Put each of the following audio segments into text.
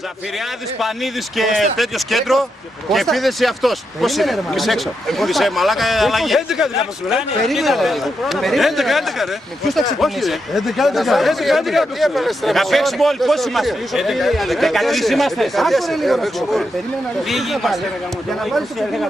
Ζαφυριάδης, Πανίδης και τέτοιος κέντρο και επίδεση αυτός. Πώς είναι, είσαι έξω. Επίδεση μαλάκα, αλλαγή. 11 ρε. Ποιος θα ξεκινήσει? 11 παίξουμε όλοι, πώς είμαστε? 13 είμαστε. Άκουρε λίγο να σου πω. Περίμενα να για να βάλεις το παιχνίδι.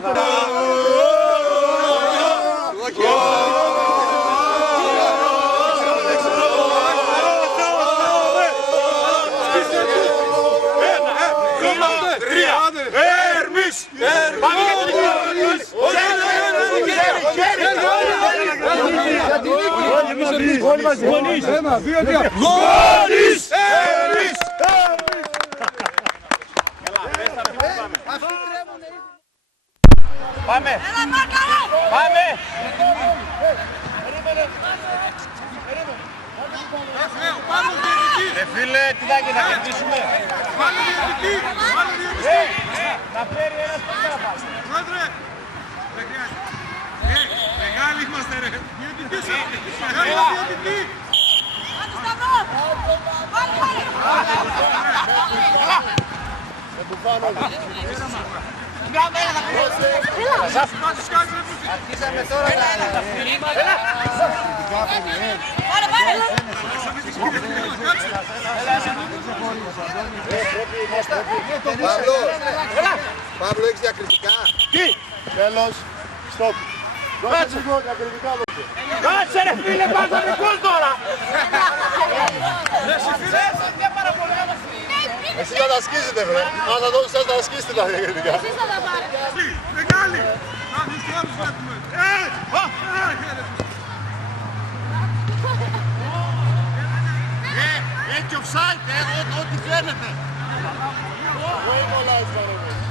Πάμε! Πάμε! Ρε φίλε, τι δάκι θα κερδίσουμε! Να φέρει ένας πέρα. Πρόεδρε! Μεγάλοι είμαστε ρε! Διαιτητής! Μεγάλοι διαιτητή! Αρχίσαμε τώρα τα φιλήματα. Παύλο, έχεις διακριτικά. Τι! Τέλος. Στοπ. Κάτσε! Κάτσε ρε φίλε, πάσαμε γκολ τώρα! Εσείς θα τα σκίσετε βρε. Αν θα δώσεις σας θα τα σκίσετε τα διακριτικά. Μεγάλοι! Να τους τράβεις βλέπουμε! Έχει offside, ό,τι φαίνεται! Δεν κολλάει παρέμβαση.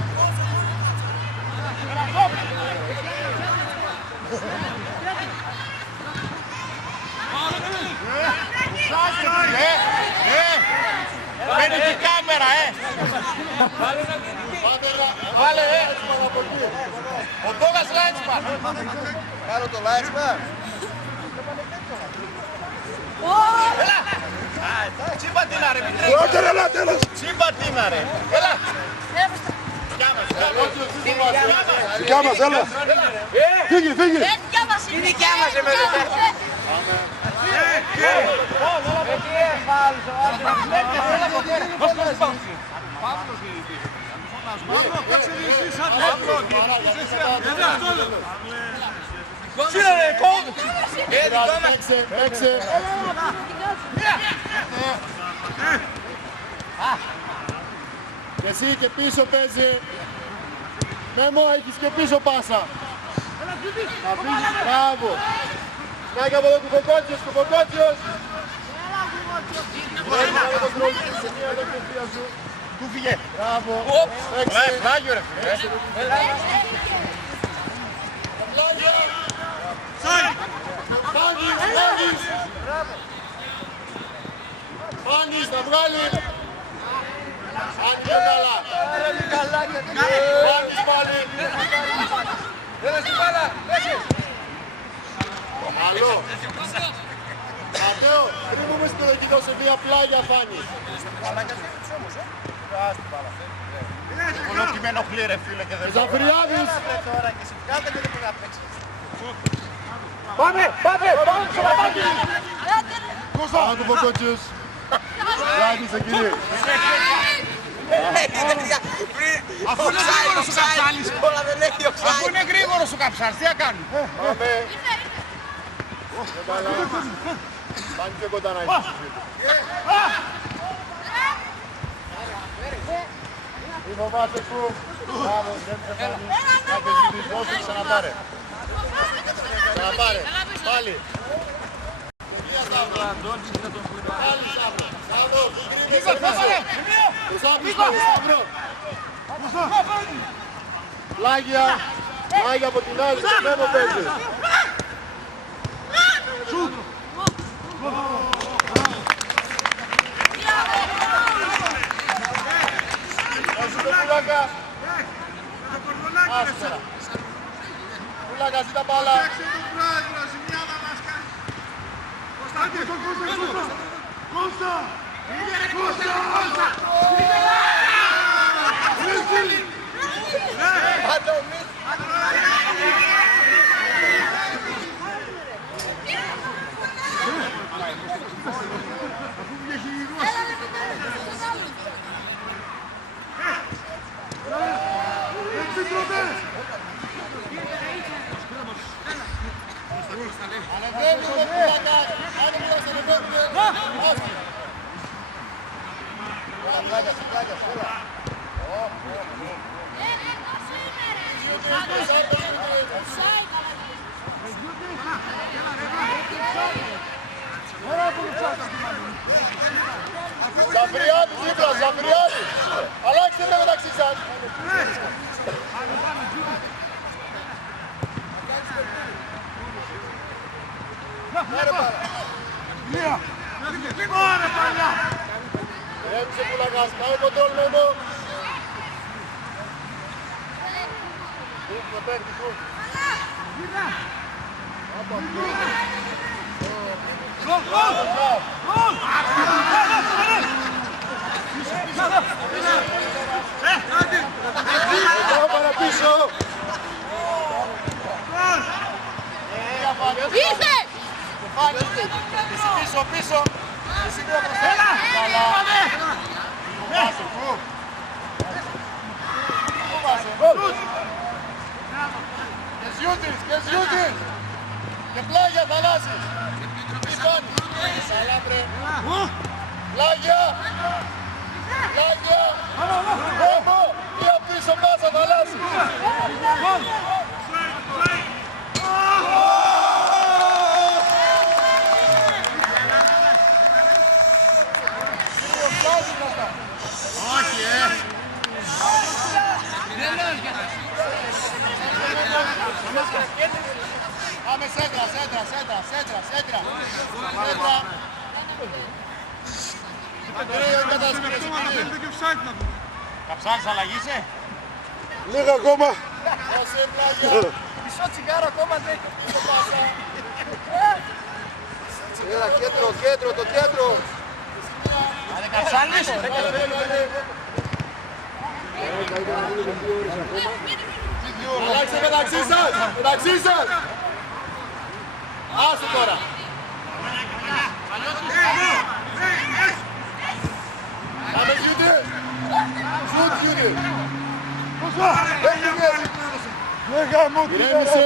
Παίρνει την κάμερα, Βάλε, Ο Τόγας Λάιτσμαν. Κάνω το λάιτσμα. Έλα. Τσιμπατίνα ρε, μην τρέχει. Τσιμπατίνα ρε. Έλα. Δικιά μας, έλα. Φύγει, φύγει. Η δικιά μας Παίξε. Και εσύ και πίσω παίζει. Μέμο, έχεις και πίσω πάσα. Να φύγεις, μπράβο. Σνάκι από εδώ Κουφοκότσιος. Πού φύγε. Μπράβο. Πλάγιο ρε φίλε. Φάνης, να βγάλει. Αν και καλά. Φάνης πάλι. Έλα στην μπάλα! Καλό. Ματέο, πριν μου μες το δοκιτό σε μία πλάγια Φάνη. Κολόκι με ενοχλεί ρε φίλε και δεν Ζαφυριάδης. Πάμε στο πατάκι! Πάμε του Ποκότσιους. Ράγεις εκεί. Αφού είναι γρήγορος ο Καψάλης, τι θα κάνει? Πάμε. Πάνε πιο κοντά να είσαι. Μη φοβάσαι που. Μπράβο, δεν σε φάνει. Να και ζητήσεις, δώσε, ξαναπάρε. Ξαναπάρε, πάλι. Πάλι σάβρα. Μπράβο, κρύβεσαι πίσω. Σταύρο. Πλάγια από την άλλη, στο μέμο παίζει. Έχει το Πουλάκα. Άστερα. Πουλάκα, ζήτα μπάλα. Κώστα! Ζαφριάδης δίπλα, Ζαφριάδης. Αλλάξτε με μεταξύ σας. Πάρε πάρα. Έμεισε Πουλακάς, κάνε κοντρόλ Μέμο. Κούφ το παίκτη, κούφ. Πάω παραπίσω. Ήρθε! Εσύ πίσω, πίσω. Εσύ πιο μπροστά. Καλά. Πάσε, κούφ. Πού πάσε. Και Ζιούτης, και Ζιούτης. Και πλάγια θαλάσσης. Τι πάνε. Καλά βρε. Πλάγια. Πλάγια. Μέμο. Μία πίσω πάσα θαλάσσης. Πάμε σέντρα, σέντρα, σέντρα, σέντρα, σέντρα. Σέντρα. Θα ψάξεις αλλαγή σε. Λίγα ακόμα. Δώσε πλάγια. Μισό τσιγάρο ακόμα δεν έχει. Έλα, κέντρο, κέντρο, το κέντρο. Αν δεν καψάνεις. Αλλάξτε μεταξύ σας, μεταξύ σας. Άσε τώρα. Πάμε Γιούτη. Σουτ Γιούτη. Ηρέμησε.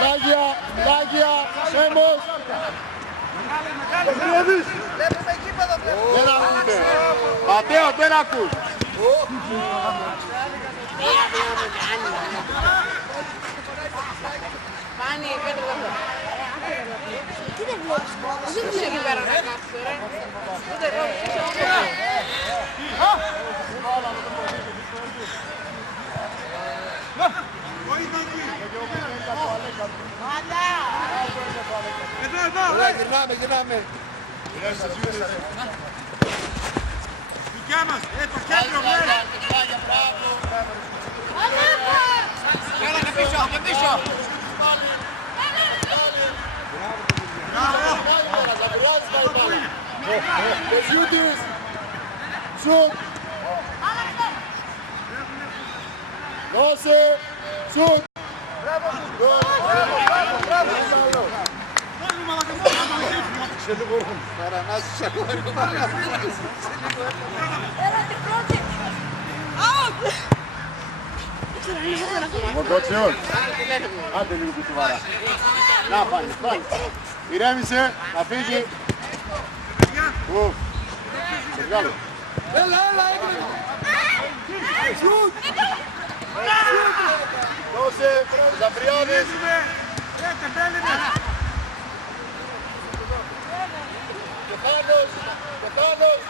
Λάγια, Λάγια, Σέμος. Βλέπουμε γήπεδο. Δεν ακούτε. Ματέο, δεν ακούς. Πάνι, πέτω εδώ. Τι δεν βλέπεις μόνο, δεν είσαι εκεί πέρα να κάτσεις, ρε. Δεν Γυρνάμε, γυρνάμε. Δικιά μας, το κέντρο, Πλάγια, πλάγια, μπράβο. Έλα και πίσω, και πίσω. Και Ζιούτης. Σουτ. Δώσε. Σουτ. Παρανάζεις αγόρι. Έλα την πρώτη. Out! Μοντότσεων. Άντε λίγο που βαρά. Να πάνε, πάνε. Ηρέμησε, να φύγει. Ουφ. Σε βγάλω. Έλα, έλα, έγινε. Σουτ. Δώσε, Ζαφριάδης. Κεφάλος, κεφάλος.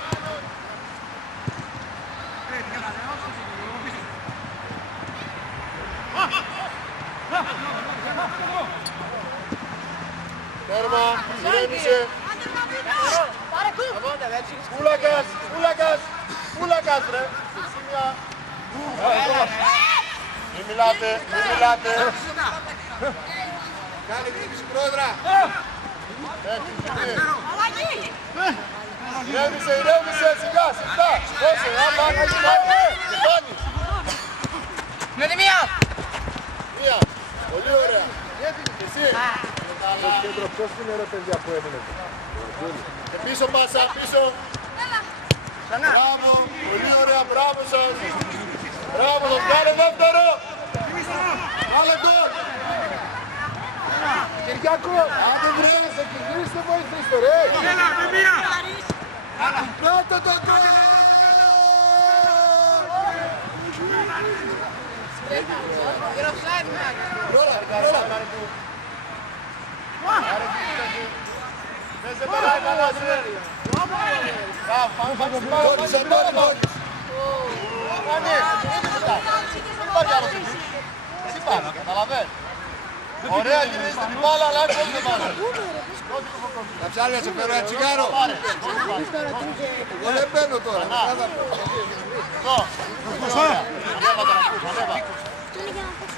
Τέρμα, ηρέμησε. Φούλακας, φούλακας, φούλακας ρε. Σημεία. Μη μιλάτε, μη μιλάτε. Κάνε χτύπηση πρόεδρα. Ηρέμησε, ηρέμησε, σιγά, σιγά. Δώσε, άμα Στεφάνης. Με τη μία. Μία, πολύ ωραία. Και εσύ. Το κέντρο ποιος είναι ρε παιδιά που έμεινε. Και πίσω πάσα, πίσω. Μπράβο, πολύ ωραία, μπράβο σας. Μπράβο, το βγάλε δεύτερο. Βάλε γκολ. Κυριακό, άντε βρες, εκκλείστε βοηθήστε ρε. Έλα, με μία. Πρώτο το γκολ. You're offside, man. Δεν σε περάει καλά, ωραία γυρίζετε την μπάλα, αλλά εύκολη δεν πάνε. Θα ψάλει να σε φέρω ένα τσιγάρο. Εγώ δεν παίρνω τώρα.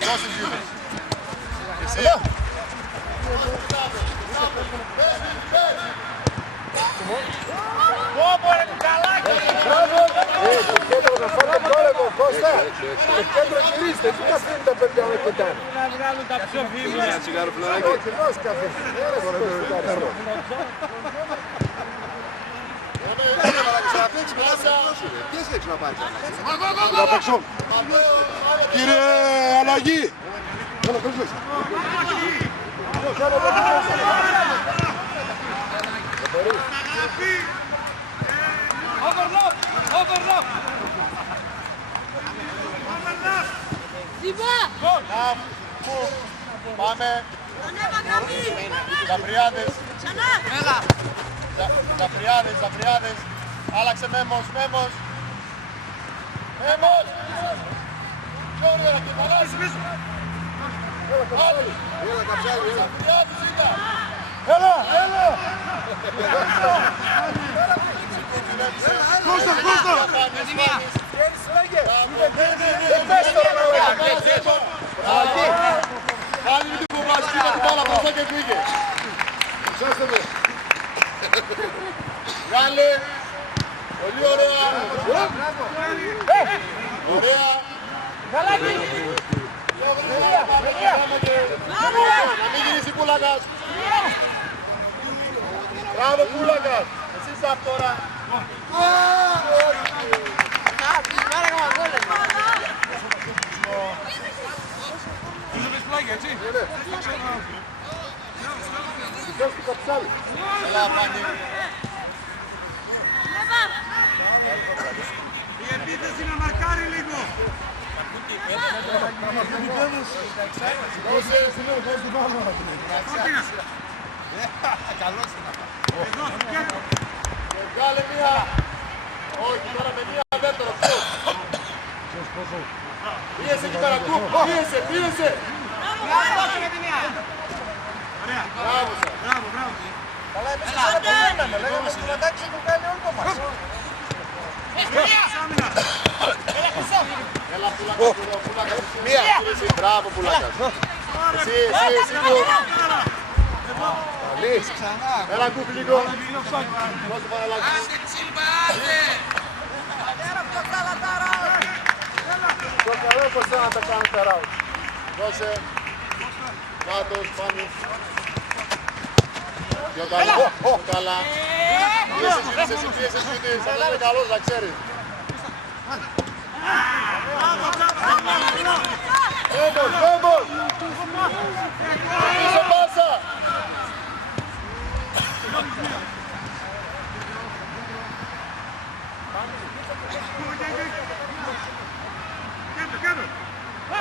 Δώσε γύρω. Εσύ. Πόπο ρε κουκαλάκι! Το κέντρο να φάνε κόλεμο, Κώστα. Το κέντρο γυρίστε, τι μας δίνει τα παιδιά με κοιτάνε. Να βγάλουν τα πιο βίβλια. Ένα τσιγάρο φιλαράκι. Όχι, δώσε καφέ. Ποιος έχεις να πάρει. Να παίξω. Κύριε αλλαγή. Έλα, πες μέσα. Overlap! Overlap! Ζήπα! Πάμε. Ανέβα γραμμή! Ζαπριάδες. Ξανά! Ζαπριάδες. Άλλαξε Μέμος. Μέμος. Πιο ωραία και παλάζει. Άλλη. Ζαπριάδες ήταν. Έλα. Κώστα. Πάλι μην την κοβάσει, κοίτα την μπάλα μπροστά και φύγε. Βγάλε. Πολύ ωραία. Ωραία. Να μην γυρίσει Κούλακας. Μπράβο Κούλακας. Εσύ είσαι αυτό τώρα. Έλα Πάνη. Η επίθεση να μαρκάρει λίγο. Βγάλε μία. Όχι, τώρα με μία δεύτερο. Πίεσε εκεί πέρα, Κουκ. Πίεσε. Μπράβο σας. Καλά, εμείς δεν περιμέναμε. Λέγαμε στην Ατάξη που κάνει όλο μας. Έλα Πουλάκας. Μία. Μπράβο Πουλάκας. Εσύ Κουκ. Έλα Κουκ λίγο. Δώσε παραλάκι. Το καλό πως να τα κάνουν τα ράουτ. Δώσε. Κάτω, Σπάνης. Πιο καλά. Καλά. Πίεσες σπίτης. Αλλά είναι καλός, να ξέρεις. Βέμπος. Πίσω πάσα.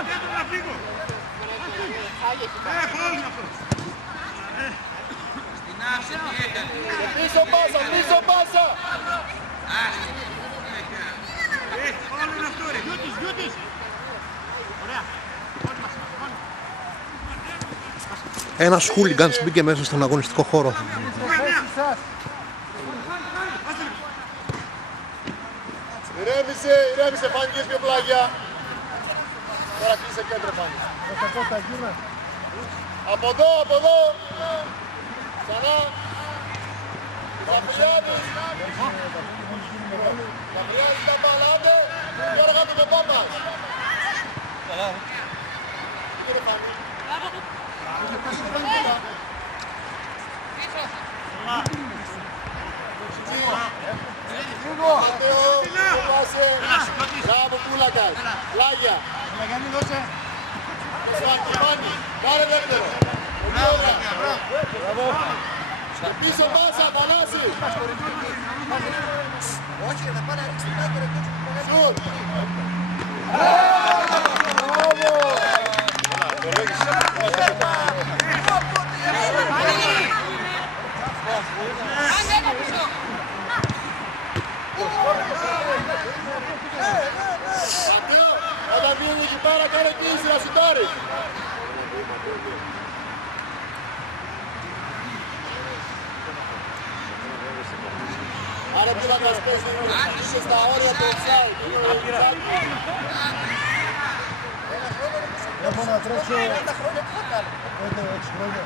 Κάτω να φύγω. Φάουλ είναι αυτό. Πίσω πάσα. Φάουλ είναι αυτό ρε. Γιούτης. Ωραία. Ένας χούλιγκανς μπήκε μέσα στον αγωνιστικό χώρο. Ηρέμησε, φάνηκες πιο πλάγια. Τώρα κλείσε κέντρο Φάνη. Από εδώ. Ξανά. Ζαπριάδης τα μπάλα, άντε. Τώρα κάτω το Πάπας. Κύριε Φάνη. Μπράβο Κούλακας. Πλάγια. Πάρε δεύτερο. Και πίσω πάσα, Θανάση. Όχι, να πάνε να ρίξει την άκρη. Σουτ. εκεί πέρα, κάνε κίνηση να σουτάρεις. Άρα τι να μας πες, είσαι στα όρια του offside. Έχω να τρέξω 5-6 χρόνια.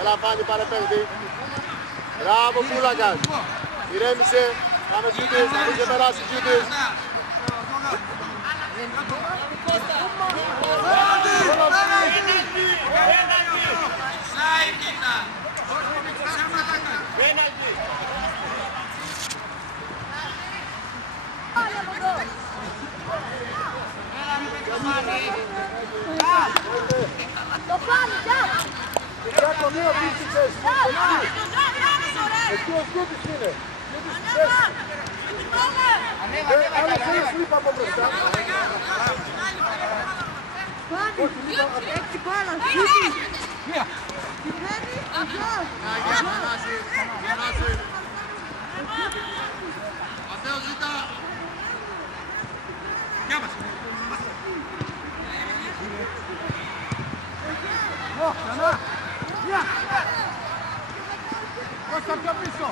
Έλα Φάνη, πάρε παίκτη. Μπράβο Κούλακας. Ηρέμησε. Πάμε Τζιούτης, να μην ξεπεράσει Τζιούτης. Το φάνη, γεια! Μία πίστηξες. Εκεί ο Σκούτης είναι. Άλλα θέλεις λίπα από μπροστά. Έχει μπάλα, Μία. Ματέο ζήτα. Γεια μας. Κώστα πιο πίσω.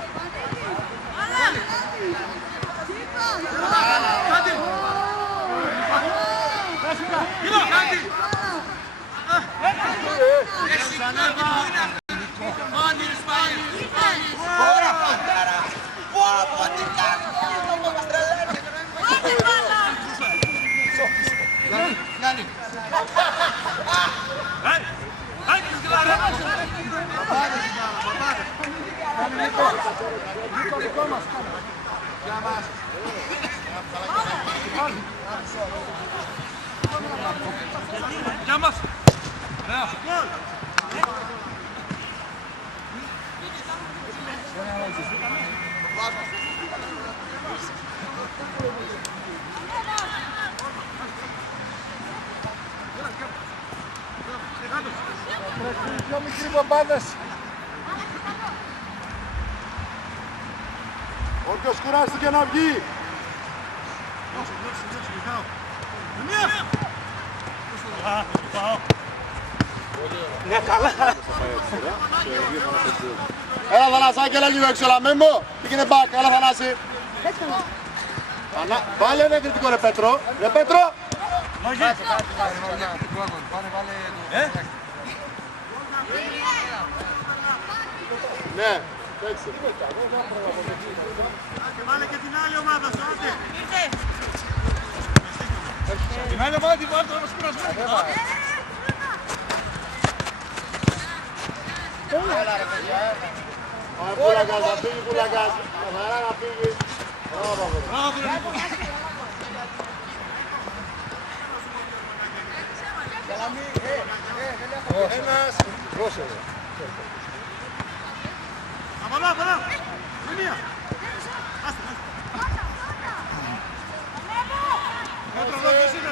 Κάντε. Γύρω, κάντε. Γεια μας. Πιο μικροί μπομπάδες. Όποιος κουράστηκε να βγει. Έλα Θανασάκη, έλα λίγο έξω, έλα Μέμο. Πήγαινε μπακ, έλα Θανάση. Βάλε ένα κριτικό ρε Πέτρο. Ρε Πέτρο. Ναι, παίξε. Βάλε και την άλλη ομάδα σου, άντε. Την άλλη ομάδα την βάλτε, όμως κουρασμένη. Πάμε Πούλακας, να φύγει Πούλακας. Καθαρά να φύγει. Μπράβο, ρε Νίκο. Ένας. Πρόσεχε. Απαλά, απαλά. Μία. Άστε, άστε. Πέτρο, εδώ ποιος είναι,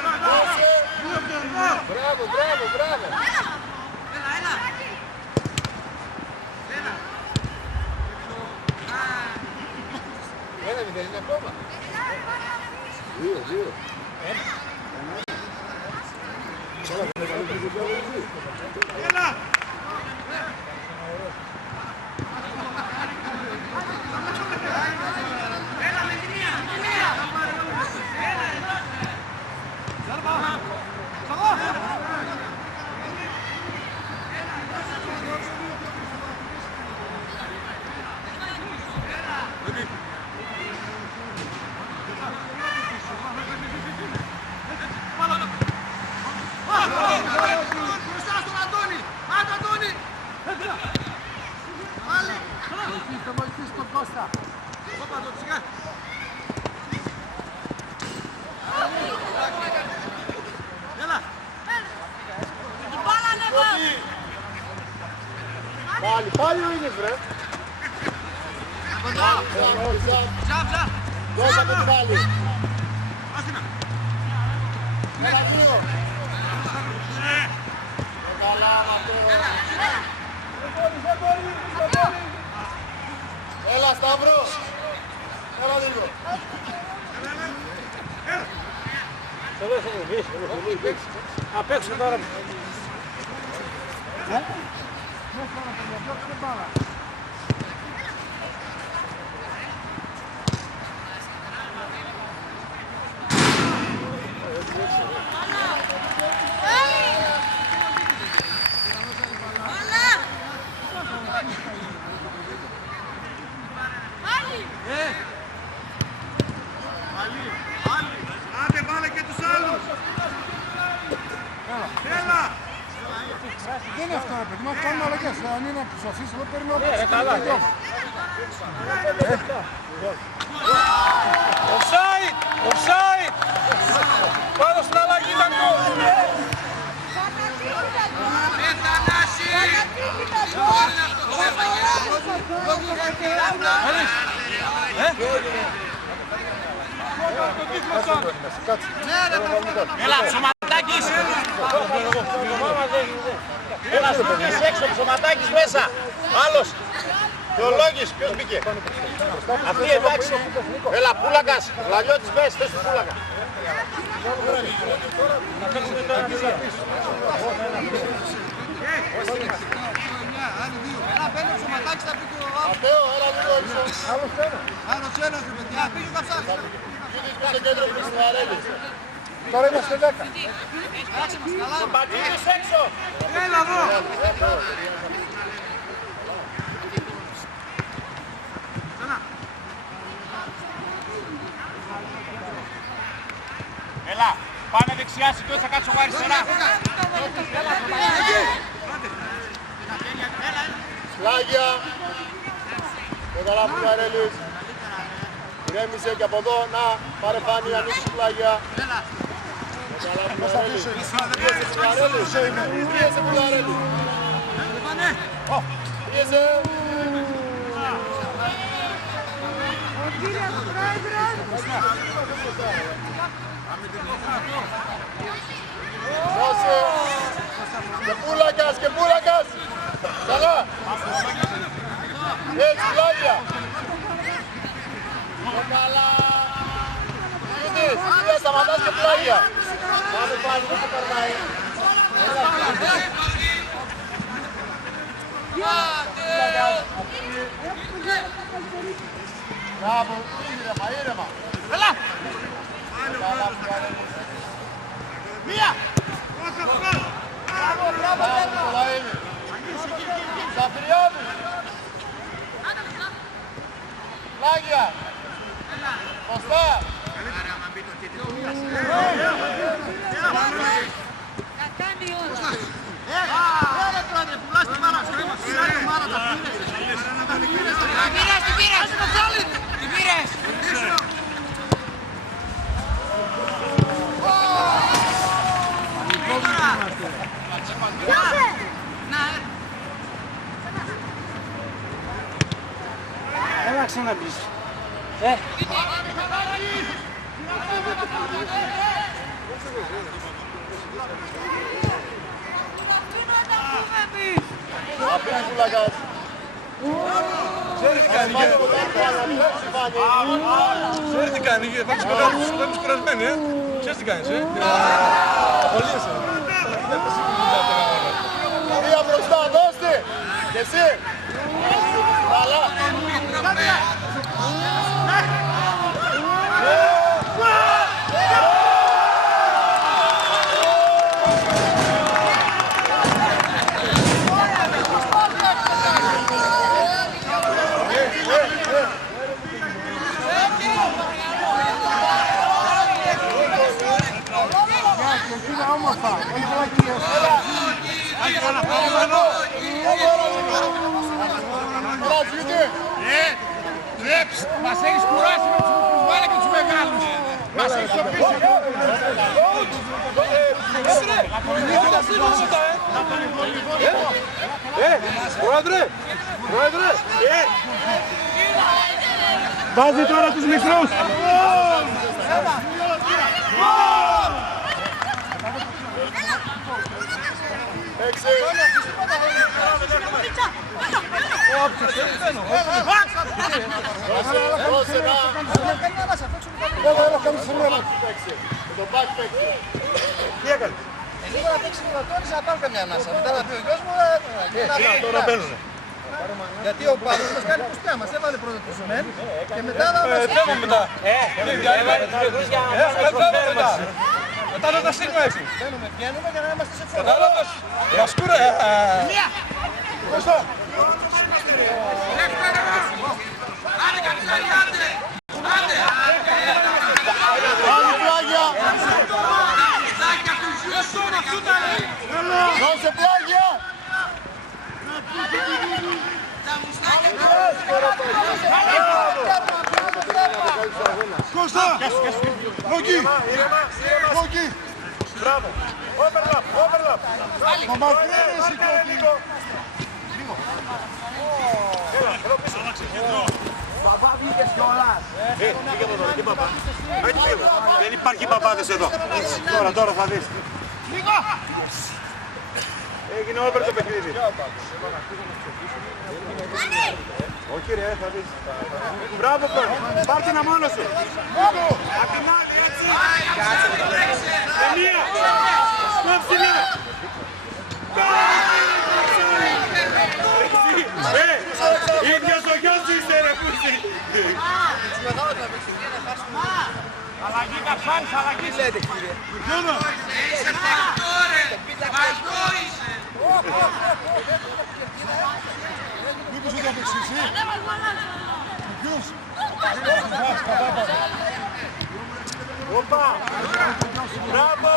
Μπράβο, μπράβο, μπράβο. Ένα μηδέν είναι ακόμα. Δύο. Έλα. Βοηθήστε τον Κώστα. Όπα, το τσιγά. Έλα. Την μπάλα ανέβα! Πάλι ο ίδιος βρε. Ζαμ, ζαμ. Δώσα με την άλλη. Άστινα. Έλα Σταύρο. Έλα λίγο. Απ' έξω τώρα. Άντε βάλε και τους άλλους. Έλα. Δεν είναι αυτό ρε παιδί, μας κάνουμε αλλαγές. Αν είναι από τους αφήσεις, εγώ παίρνω από τους Καλά. Offside! Offside! Πάνω στην αλλαγή ήταν το! Έλα, Σωματάκης. Έλα, βγεις έξω, Σωματάκης μέσα! Άλλος! Θεολόγης, ποιος μπήκε? Αυτή εντάξει! Έλα, Πούλακας! Λαλιώτης μέσα, θες του Πούλακα! Έλα, μπαίνει ο Σωματάκης, θα πει το Ματέο, έλα λίγο έξω. άλλος ένας, ρε παιδιά. Πήγε ο Καψάρης. Κοίτης που στο κέντρο που στην Αρέλη. Τώρα είμαστε 10. Μπατζίδης έξω! Έλα εδώ. Έλα, πάνε δεξιά, σηκώθη, θα κάτσω εγώ αριστερά! Σλάγια. Το καλά που Αρέλης. Ηρέμησε και από εδώ. Να, πάρε φάνη, ανοίξει Σλάγια. Το καλά που Αρέλης. Πίεσε που Αρέλης. Πίεσε. Δώσε. Και Πούλακας, και Πούλακας. Καλά. Έτσι, Σλάγια. Καλά. Κοίτης, σταματάς και Σλάγια. Πάμε πάλι, δεν σε περνάει. Μπράβο, ήρεμα, ήρεμα. Έλα! Καλά που κάνεις. Μία! Μπράβο, Νικολαίδη. Σαφριώδη. Λάγια. Κωστά. Έλα ξαναμπείς. Αφήνει Πούλακας. Ξέρεις τι κάνει, ξέρεις τι κάνει, βλέπεις κουρασμένοι, ξέρεις τι κάνεις, απολύεσαι. Μία μπροστά, δώστε. Και εσύ. Καλά. Είναι όμορφα. Έχει βλακίες. Έλα, Τζιούτη. Μας έχεις κουράσει με τους μικρούς, βάλε και τους μεγάλους. Μας έχεις σοπίσει. Πρόεδρε! Βάζει τώρα τους μικρούς. μπαίνω. Δώσε να. Έλα, κάνεις σήμερα. Το back παίξει. Τι έκανε. Λίγο να παίξει λιγοτόνιση να πάρω καμιά ανάσα. Μετά να πει ο γιος μου, Τώρα μπαίνουνε. γιατί ο παδός μας κάνει κουστιά μας. Έβαλε πρώτα το σουμέν και μετά να μας... Φεύγουμε μετά. Μετά να τα στείλουμε έτσι. Μπαίνουμε, βγαίνουμε για να είμαστε σε φόρμα. Κατάλαβες. Μασκούρα. Άλλη πλάγια. Δώσε πλάγια. Κώστα! Ρόκι! Ρόκι! Μπράβο. Overlap, overlap. Το μακρύνεις η Κόκκι! Δεν υπάρχει παπάδες εδώ. Τώρα θα δεις. Έγινε over το παιχνίδι. Όχι ρε, θα δεις. Μπράβο πρώτα. Πάρτε ένα μόνο σου. Απ' την άλλη, έτσι. Μία. Πιο ψηλά. Ίδιος ο γιος σου είσαι ρε πούσι. Αλλαγή καψάνης, αλλαγή. Λέτε κύριε. Μήπως δεν θα παίξεις εσύ? Ποιος? Οπα. Μπράβο.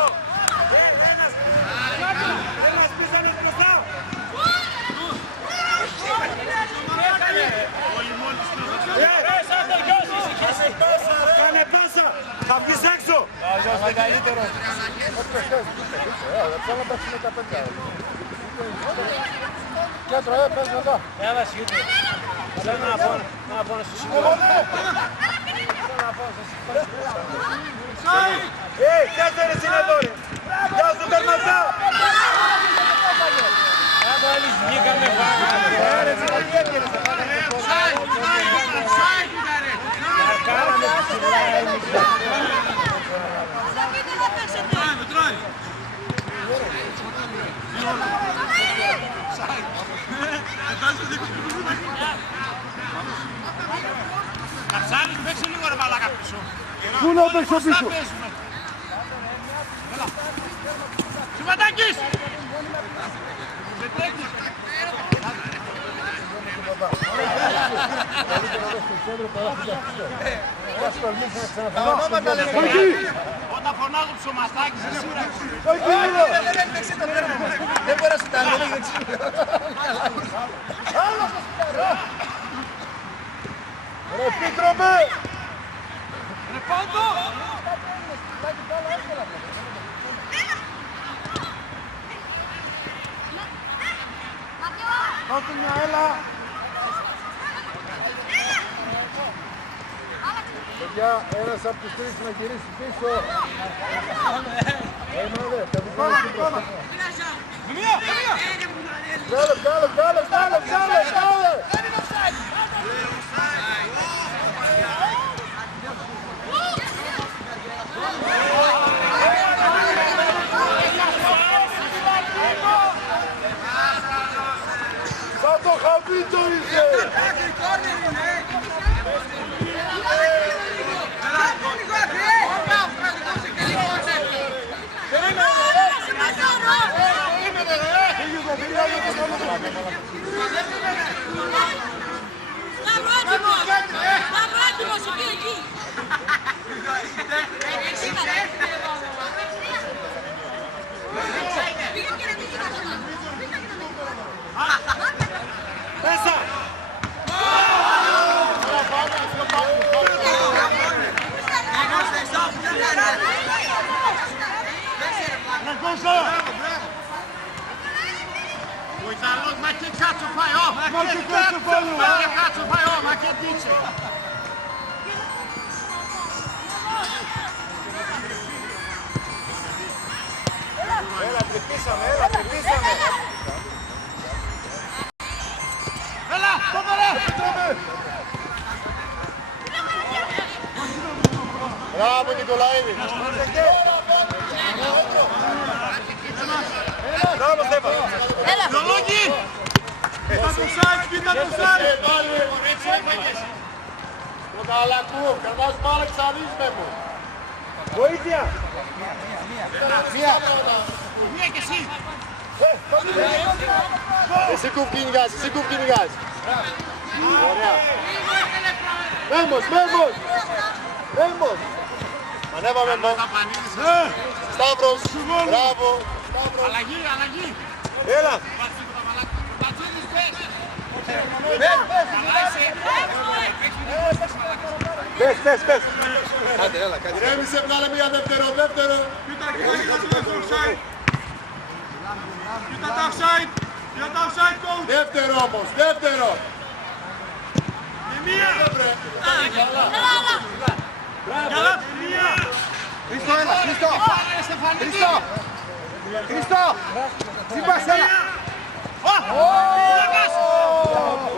Ένας πίσανες μπροστά. Κάνε πάσα. Θα βγεις έξω. Είμαστε καλύτερο. Θέλω να παίξουμε τα παιδιά. Κέντρο, πες μετά. Έλα σχήτη. Θέλω να πω να σου συγχωρώ. Κάτσε ρε συνεδόρη. Γεια σου τερματά. Βγήκαμε Καψάνης, παίξε λίγο ρε μαλάκα πίσω. Πού να παίξω πίσω? Σιματάκης! Όταν φωνάζω ψωματάκης, εσύ Δεν μπορεί να σου τα λέει έτσι. Ρε Επίτροπε! Ρε Πόντο! Δώστε μια έλα! Παιδιά, ένας από τους τρεις να γυρίσει πίσω. Μάδε, τα δικά μου στην μπροστά. Βγάλε! Σαν το χαμίτο είσαι! Μέσα! Ο Ιταλός ma che cazzo fai? Oh, ma che cazzo fai? Ma che cazzo fai? Oh, ma che dice? Έλα, τρυπήσαμε. Έλα, το Νικολαίδη. Μπράβο Στέφανο. Έλα. Λόγκι. Κοίτα το σάι. Το Καλακού, περνάς μπάλα και ξαναδείς με μου. Βοήθεια. Μία και εσύ. Εσύ κουπ κυνηγάς. Ωραία. Μέμος. Ανέβα Μέμο. Σταύρος. Μπράβο. Αλλαγή. Έλα. Πες. Ηρέμησε, βγάλε μία δεύτερο. Κοίτα τα offside, coach. Δεύτερο όμως. Καλά. Χριστό! Τι πας, έλα!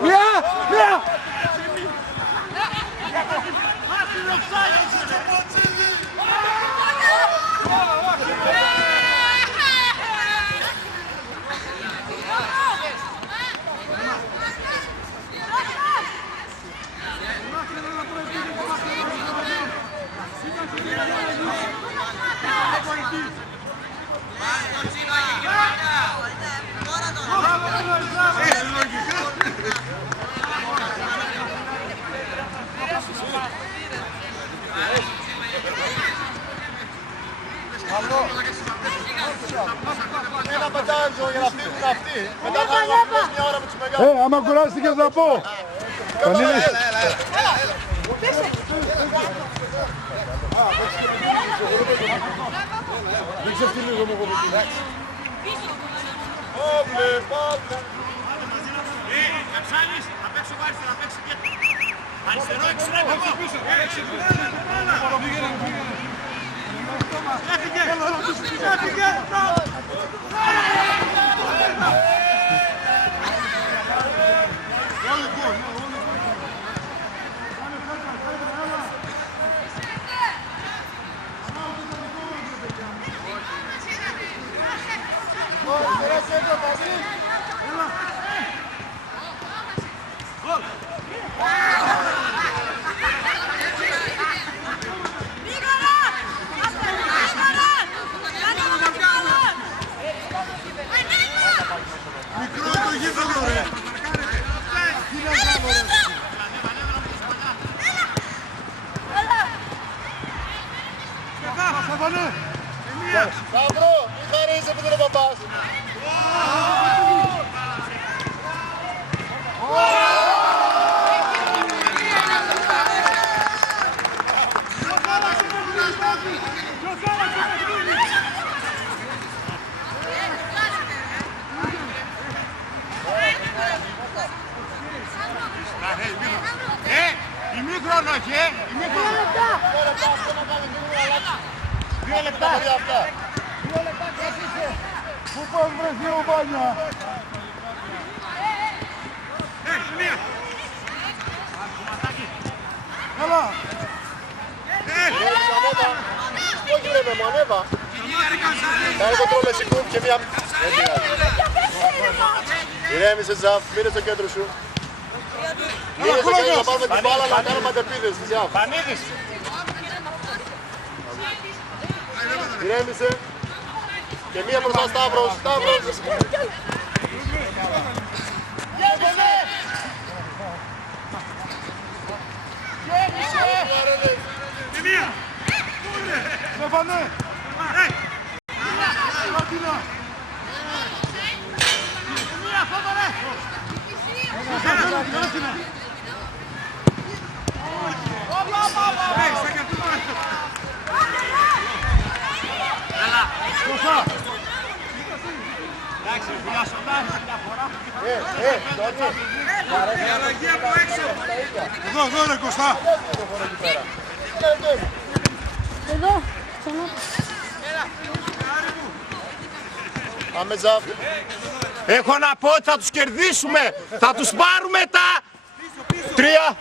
Μια! Ένα πετάντζο για να φύγουν αυτοί. Μετά θα βγάλουμε μια ώρα με τους μεγάλους. Άμα κουράστηκες να πω. Δεν ξεφτυλίζω μου κοπή. Παύλε. Καψάλης, απ' έξω βάρεις, να παίξει και... Αριστερό, εξτρέμ, εγώ. Έφυγε. Μικρό το γήπεδο, ρε. Τι να κάνω, ρε. Στέφανε. Σταύρο, μη χαρίζεσαι που δεν είναι παπάς. Ημίχρονο έχει, ημίχρονο. 2 λεπτά. Πού πας βρεθεί ο Βάνια. Καλά. Όχι ρε με μου, ανέβα. Κάνε το τρόλο εσύ κουμπ και μία... Ηρέμησε Ζαφ, μείνε στο κέντρο σου. Μείνε στο κέντρο να πάρουμε την μπάλα να κάνουμε αντεπίδες, Ζαφ. Πανίδης. Ηρέμησε. Και μία μπροστά Σταύρος. Στέφανε. Στάτινα. Εδώ ρε Κωστά. Εδώ, ξανά. Πάμε Ζαφ. Έχω να πω ότι θα τους κερδίσουμε. Θα τους πάρουμε τα... 3.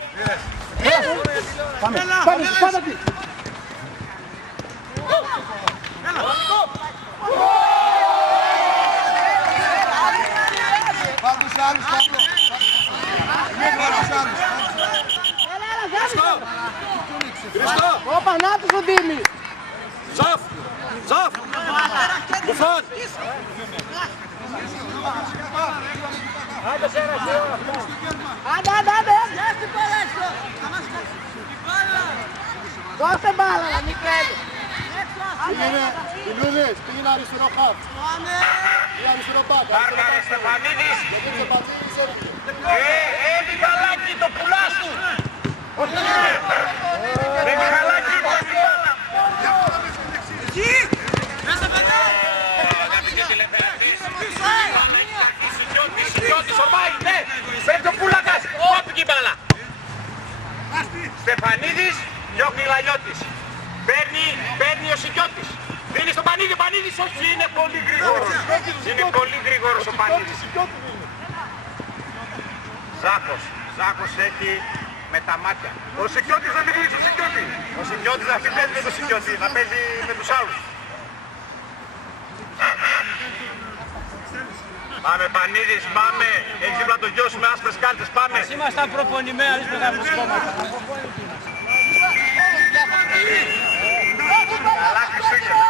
Πάμε. σου Δήμη. Ζαφ! Ζαφ! Κουφάν! Άντε. Δώστε μπάλα, να μην κλέβει. Πήγαινε, Φιλούδης, πήγαινε αριστερό χαφ. Πήγαινε αριστερό μπακ. Μάρκαρε Στεφανίδης. Γιατί ο Στεφανίδης έρχεται. Μιχαλάκη, το πουλάς του. Μιχαλάκη, το πουλάς. Αγαπητές τηλεθεατές, Σικιώτης, ορμάει, ναι, παίρνει ο Πούλακας, όπ και η μπάλα. Στεφανίδης, διώχνει Λαλιώτης. Παίρνει ο Σικιώτης. Δίνει στον Πανίδη, Πανίδης, όχι, είναι πολύ γρήγορος. Είναι πολύ γρήγορος ο Πανίδης. Ζάκος έχει με τα μάτια. Ο Σικιώτης να μην δείξει ο Σικιώτη. Ο Σικιώτης να μην παίζει με τον Σικιώτη, να παίζει με τους άλλους. Πάμε Πανίδης, πάμε. Έχεις δίπλα το γιο σου με άσπρες κάρτες, πάμε. Ας ήμασταν προπονημένοι, αλλιώς μετά από τους κόμματα. Καλά Χριστούγεννα.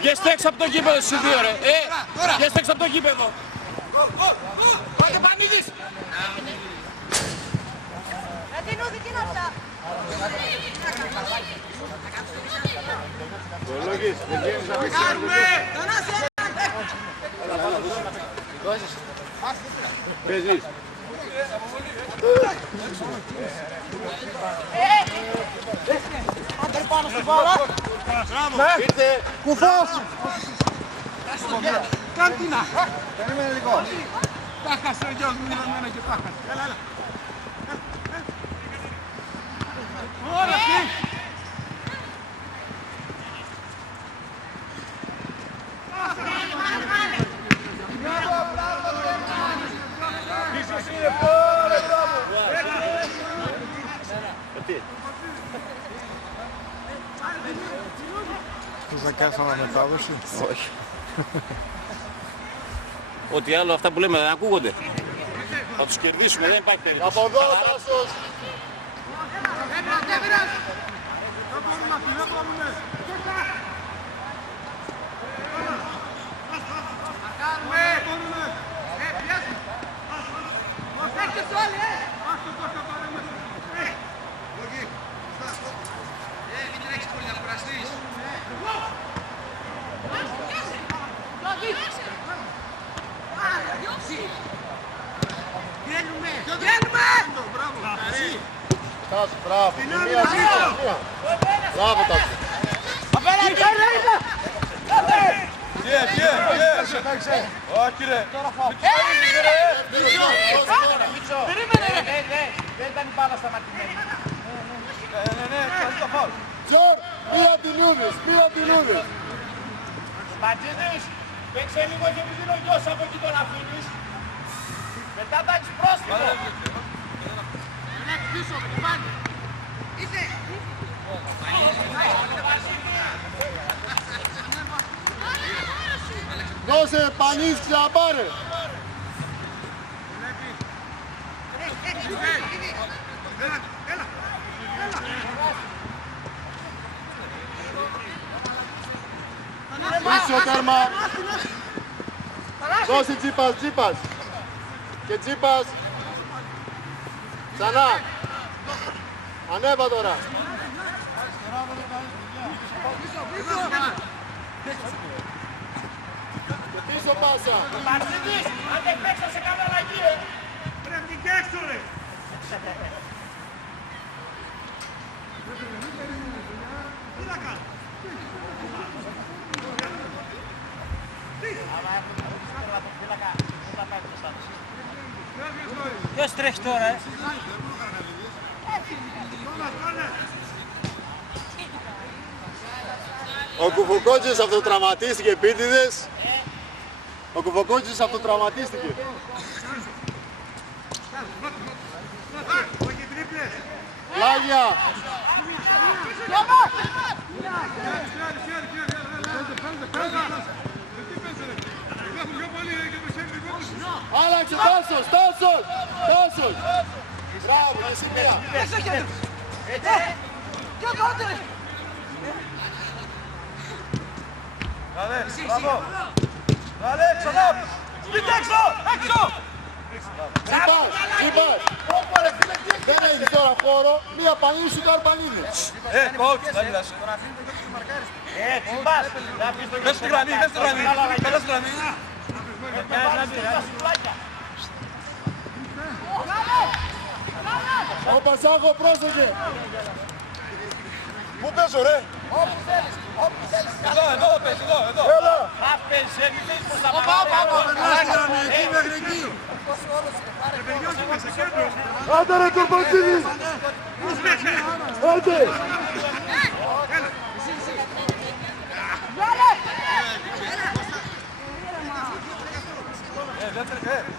Βγες έξω από το γήπεδο εσύ δύο ρε. Βγες έξω από το γήπεδο. Πάτε Πανίδης. Τι είναι αυτά. Παίζεις. Άντε πάνω στην μπάλα. Ήρθε. Κουφός. Κάντινα. Περίμενε λίγο. Τα χάσε ο γιος μου, είναι εμένα και τα χάσε. Έλα. Ωραία, τι. Θες να κάνεις αναμετάδοση? Όχι. Ό,τι άλλο αυτά που λέμε δεν ακούγονται. Θα τους κερδίσουμε, δεν υπάρχει περίπτωση. Από εδώ, Τάσος. Τάσο, μπράβο. Μία. Μπράβο, Τάσο. Όχι ρε. Περίμενε ρε. Δεν ήταν η μπάλα σταματημένη. Ναι, κάνει το φάουλ. Τζορ, μία την Λούδης, μία την Λούδης. Μπατζίδης, παίξε λίγο και μην δίνω γιος από εκεί τον αφήνεις. Μετά θα έχεις πρόστιμο. Δώσε, Πανής, ξαναπάρε. Πίσω τέρμα. Δώσε Τσίπας, Τσίπας. Και Τσίπας. Ξανά. Ανέβα τώρα. Και πίσω πάσα. Μπατζίδης, αν δεν παίξω σε κάνω αλλαγή Πρέπει και έξω ρε. Ποιος τρέχει τώρα, Ο Κουφοκότσης αυτοτραυματίστηκε, επίτηδες. Ο Κουφοκότσης αυτοτραυματίστηκε. Πλάγια. Άλλαξε, Τάσος, Τάσος, Τάσος. Μπράβο, εσύ μία. Μπράβο. Βάλε, ξανά. Σπίτι έξω, έξω. Τσίπας, Τσίπας. Δεν έχεις τώρα χώρο, μία πανί σου καρπανίδι. Coach, δεν μιλάς. Τσιμπάς, Πες στη γραμμή, πες στη γραμμή. Πες στη γραμμή. Ο Πασάχο, πρόσεχε. Πού παίζω ρε. Εδώ πες, εδώ. Έλα. Άντε ρε Κορπατσίδης. Άντε.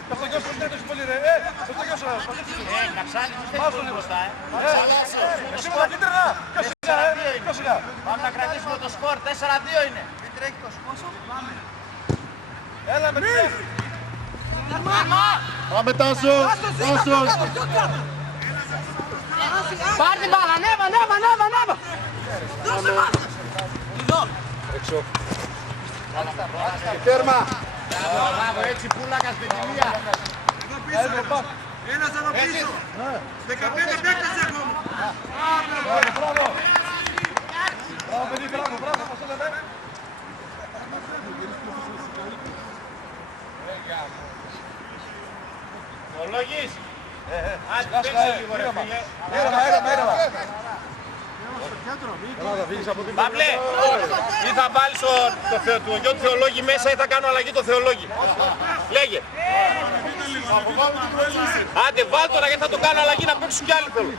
Πες το γιος σου, δεν έχεις πολύ ρε. Πες το γιος σου. Καψάνι, Πάω στο λίγο. Εσύ μου τα κίτρινα. Ποιος είναι. Πάμε να κρατήσουμε το σκορ, 4-2 είναι. Έλα με την. Πάμε Τάσο. Τάσος. Πάρ' την μπάλα, ανέβα. Τέρμα. Μπράβο, έτσι πουλάκας με τη μία. Ένας από πίσω. 15 παίκτες έχουμε. Μπράβο. Μπράβο παιδί, μπράβο. Πώς το λέμε. Ο Λόγης. Άντε παίξε λίγο ρε φίλε. Ήρεμα. Παύλε, ή θα βάλεις το γιο του Θεολόγη μέσα ή θα κάνω αλλαγή το Θεολόγη. Λέγε. Άντε βάλ τώρα γιατί θα το κάνω αλλαγή να παίξουν κι άλλοι θέλω.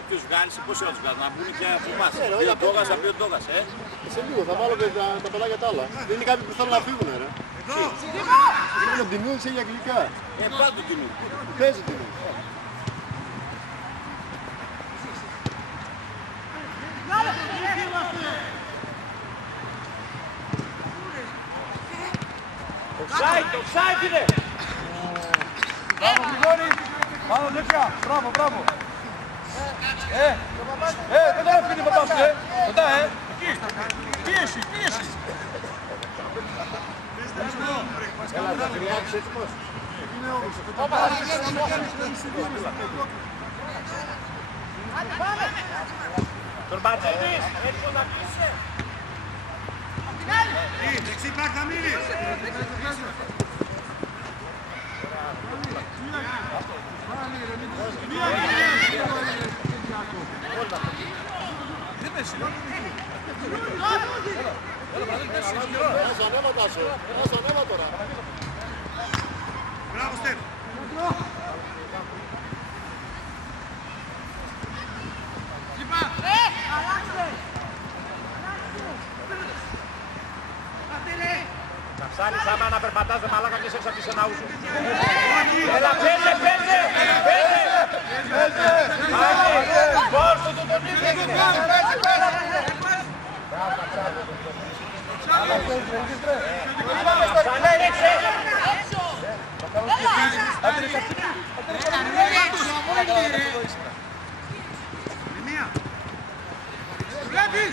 Όποιος βγάλεις, πώς θα τους βγάλεις, να μπουν και από εμάς. Ποιο τόγας, από ποιο τόγας, Σε λίγο θα βάλω και τα παιδάκια τα άλλα. Δεν είναι κάποιοι που θέλουν να φύγουν ρε. Είναι από την Νιούδη σε αγγλικά. Πάντου τιμή. Παίζει την Νιούδη. Offside είναι. Μπράβο Γρηγόρη. Πάνω δεξιά. Μπράβο. Δεν τον αφήνει μετά σου, Μετά, εκεί. Πίεση. Έλα, θα χρειάξεις έτοιμος. Τον Μπατζίδης, έτσι να πείσαι. Δεξί πάκ θα μείνεις. Όσο ανέβατα σου, όσο ανέβα τώρα. Μπράβο, Στέφ. Καψάλης άμα να περπατάς δε μαλάκα και έξω από τη Σεναούζου. Έλα, πέσε, πέσε, πέσε. Πάλι, πόρσου του τον ίδιο. Καψάλη, ρίξε. Βλέπεις!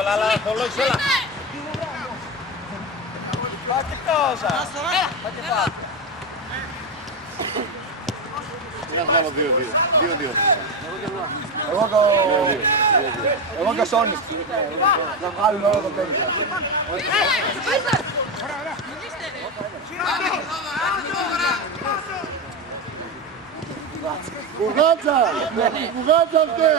Έλα, το λόγεις, έλα. Για να βάλω 2-2. Εγώ και ο Σόνης. Να βγάλουμε όλο το παιδί. Μπουγάτσα! Μπουγάτσα αυτή!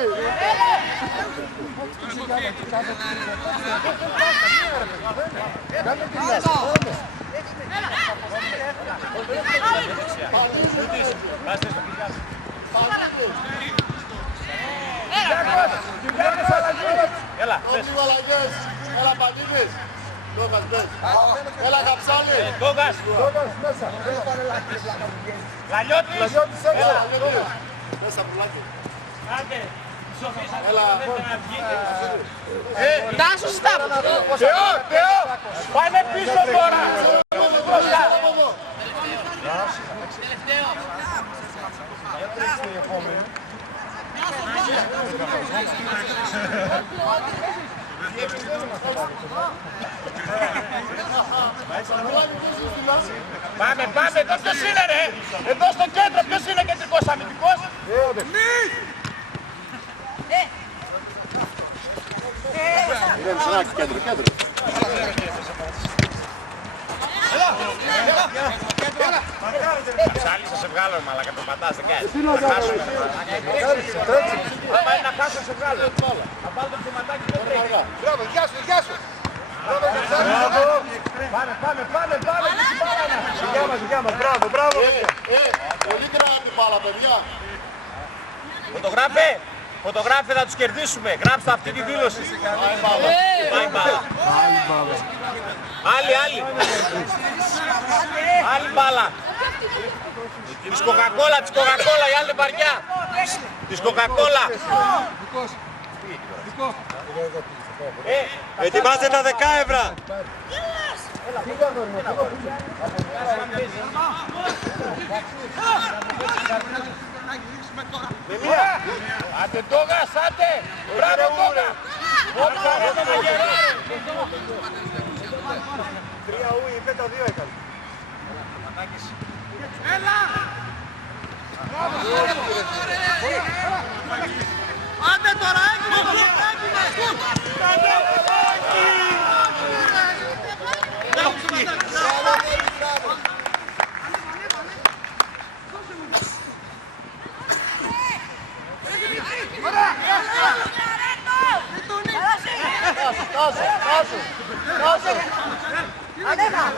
Έλα, πες. Δύο αλλαγές. Έλα Παντίνης. Λόγκας μπες. Έλα Καψάλη. Γκόγκας. Λαλιώτης. Έλα Λαλιώτης. Μέσα πουλάκι. Έλα. Τάσο στάπω. Θεό, Θεό. Πάνε πίσω τώρα. Μπροστά. Πάμε, πάμε, εδώ ποιος είναι ρε! Εδώ στο κέντρο, ποιος είναι κεντρικός αμυντικός? Είναι ψηλάκι κέντρο. Ψάλη θα σε βγάλω ρε μαλάκα, το πατάς, δεν κάνεις. Τι να κάνω ρε. Άμα είναι να χάσω, σε βγάλω. Θα βάλω το ψηματάκι και το τρέχει. Μπράβο, γεια σου, γεια σου. Πάμε, μπράβο. Πολύ γράμμη μπάλα παιδιά. Φωτογράφε θα τους κερδίσουμε. Γράψτε αυτή τη δήλωση. Πάει μπάλα. Άλλη μπάλα. Της Coca-Cola, η άλλη βαριά. Της Coca-Cola. Ετοιμάστε τα 10 ευρώ. Άντε Ντόγας, άντε! Μπράβο Ντόγα! Τρία ουι, είπε το 2 έκανε. Άντε τώρα,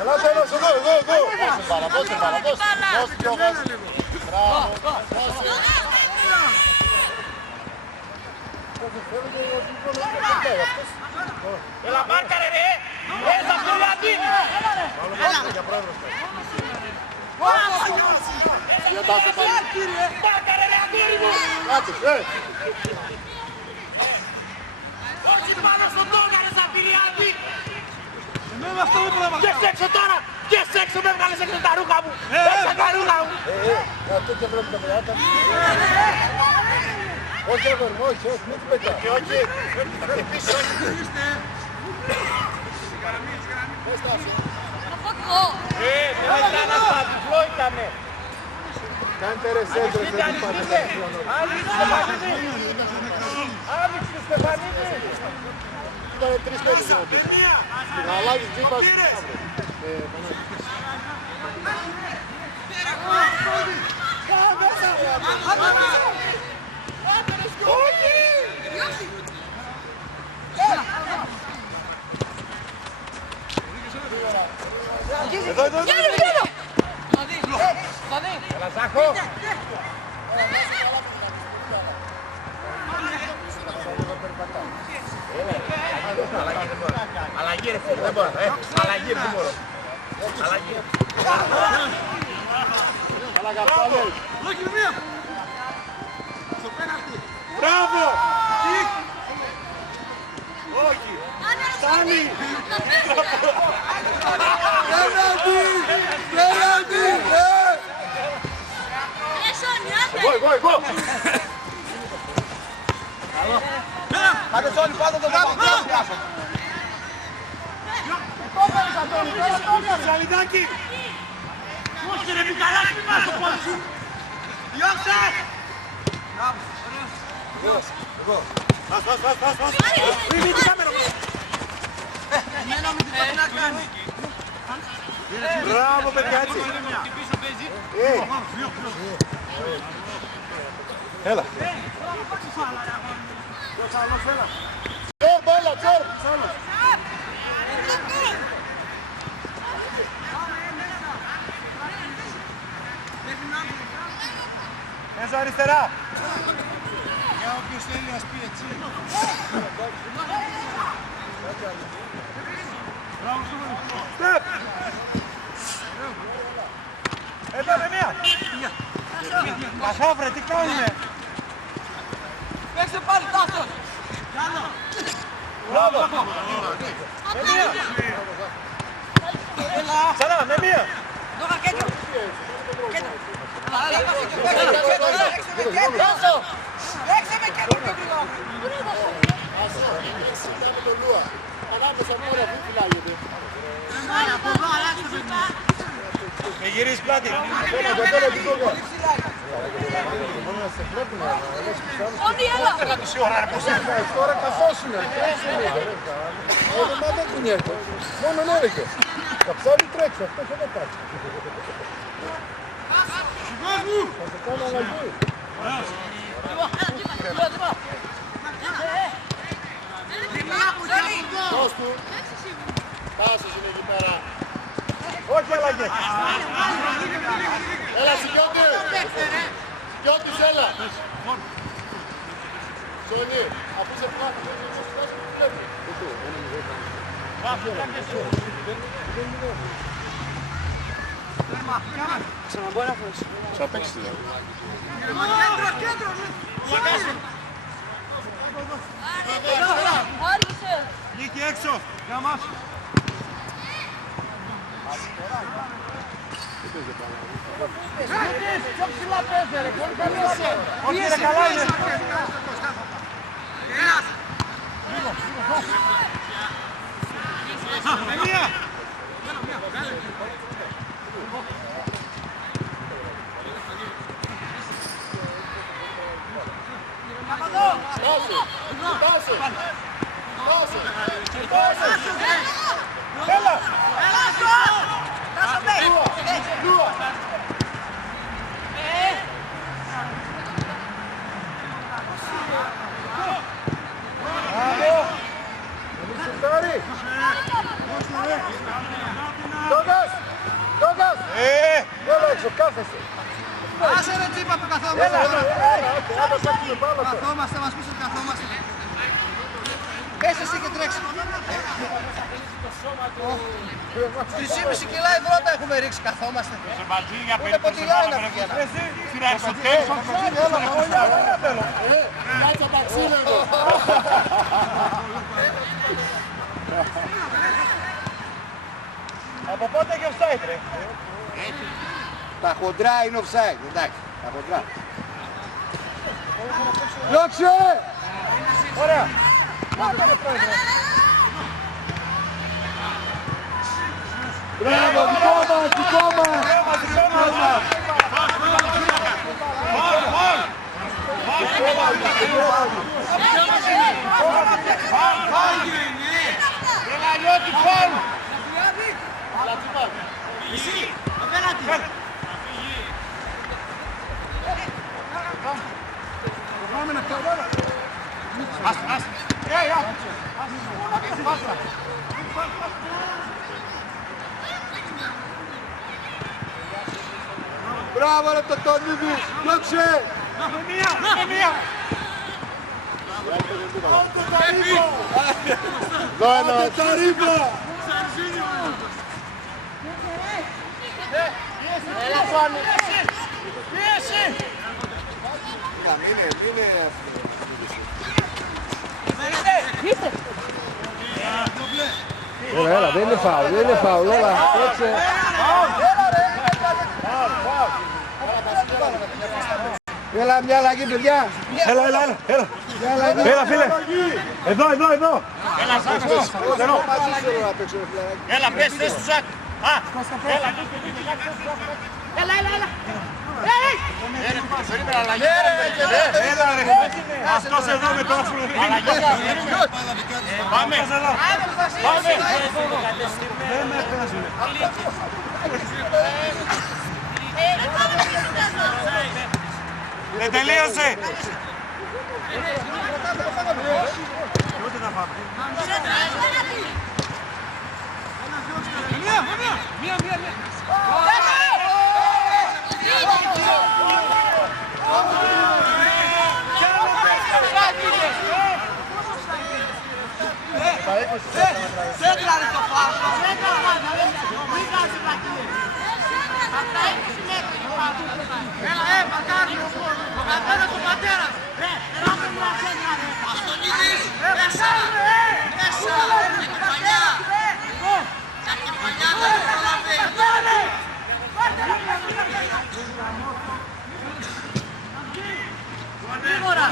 Ελάτε ένας εδώ. Δώσε μπάλα. Δώσε πιο γάζι. Μπράβο. Δώσε. Έλα μάρκαρε ρε! Έλα στο Λαντίνι! Μάρκαρε ρε αγόρι μου! Όχι πάνω στον Τόγα ρε Σαπηριάδη! Βγες έξω τώρα! Βγες έξω με βγάλες έξω τα ρούχα μου! Έξω τα ρούχα μου! Αυτό και πρέπει τα παιδιά. Όχι, αγόρι μου, όχι, μην την πετάς. Όχι, πίσω! Δεν ήταν ένα διπλό ήτανε. Κάντε ρε σέντρες, δεν Ανοίξτε, Ανοίξτε Στεφανίδη. Ήτανε 3 παίκτες να πεις. Γαλάκης, Τζίπας. Έλα Ζάχο. Αλλαγή ρε φίλε, δεν μπορώ. Αλλαγή δεν μπορώ. Αλλαγή. Μπράβο! Όχι! Φτάνει! Πέναντι! Εγώ! Άντε όλοι πάντα το πιάσω. Ζαλιδάκι! Όχι ρε Μικαλάκη, μη πας το πόδι σου! Διώξε! Μην την κάμερα μου! Εμένα μην την πάει να κάνει! Μπράβο παιδιά έτσι! Έλα. Τσόρ, μπάλα, τσόρ! Μέσα αριστερά! Για όποιος θέλει ας πει έτσι. Στεπ! Έπαιρνε μία! Κασόφρε, τι κάνουνε! Παίξε πάλι τάχτος! Μπράβο! Με μία! Ξανά, με μία! Δώκα κέντρο! Κέντρο! Παίξε με κέντρο και μπριλά! Συντάμε τον Λούα. Ανάμεσα μου ωραία, πού φυλάγεται. Με γυρίσει πλάτη! Φωνή, έλα! Τώρα καθόσουνε. Μα δεν κουνιέται. Μόνο νόρικε. Καψάρι τρέξει, αυτός δεν τράξει. Θα το κάνω αλλαγή. Δώσ' του. Πάσος είναι εκεί πέρα. Όχι αλλαγές! Έλα Σικιώτη. Σικιώτης έλα. Σονή, αφήσε πλάτη. Ξαναπαίξεις δηλαδή. Άργησε! Νίκη έξω! Για μας! Πιο ψηλά παίζε ρε, πολύ καλή είσαι! Όχι ρε, καλά είναι! Με μία! Δώσε. Έλα! Λούα. Τόκας! Έλα έξω, κάθεσαι. Άσε ρε τσίπα που καθόμαστε! Άντε παίξουμε μπάλα τώρα. Καθόμαστε, μας πεις ότι καθόμαστε! Πες εσύ και τρέξει! 3,5 κιλά υδρότα έχουμε ρίξει, καθόμαστε! Ούτε ποτηλιάρι να πηγαίναμε! Κάτσα τα ξύλα εδώ. Από πότε έχει offside ρε? Τα χοντρά είναι offside, εντάξει, τα χοντρά. Διώξε! Ωραία! Πάτε ρε πρόεδρε! Μπράβο, δικό μας, δικό μας. Μπράβο ρε το Τονίδη, διώξε! Εδώ ένας! Έλα Σόνι! Έλα, δεν είναι φάουλ, έλα, τρέξε. Έλα, μια αλλαγή, παιδιά. Έλα φίλε. Εδώ. Έλα Σάκος! Έλα πες θέση του Σάκ! Έλα! Περίμενα αλλαγή! Έλα ρε. Αυτός εδώ με το άσπρο. Πάμε! Δεν με έπαιρνε. Δεν τελείωσε. Ούτε θα πάμε. Μία. Σέντρα ρε το φάουλ. Μην κάνεις πλακίες. Αυτά 20 μέτρα το φάουλ. Έλα, μακάρι. Ο καθένας ο πατέρας. Ράμε μια σέντρα ρε. Αστονίδης. Μέσα. Με την παλιά. Με την παλιά δεν προλαβαίνει. Γρήγορα.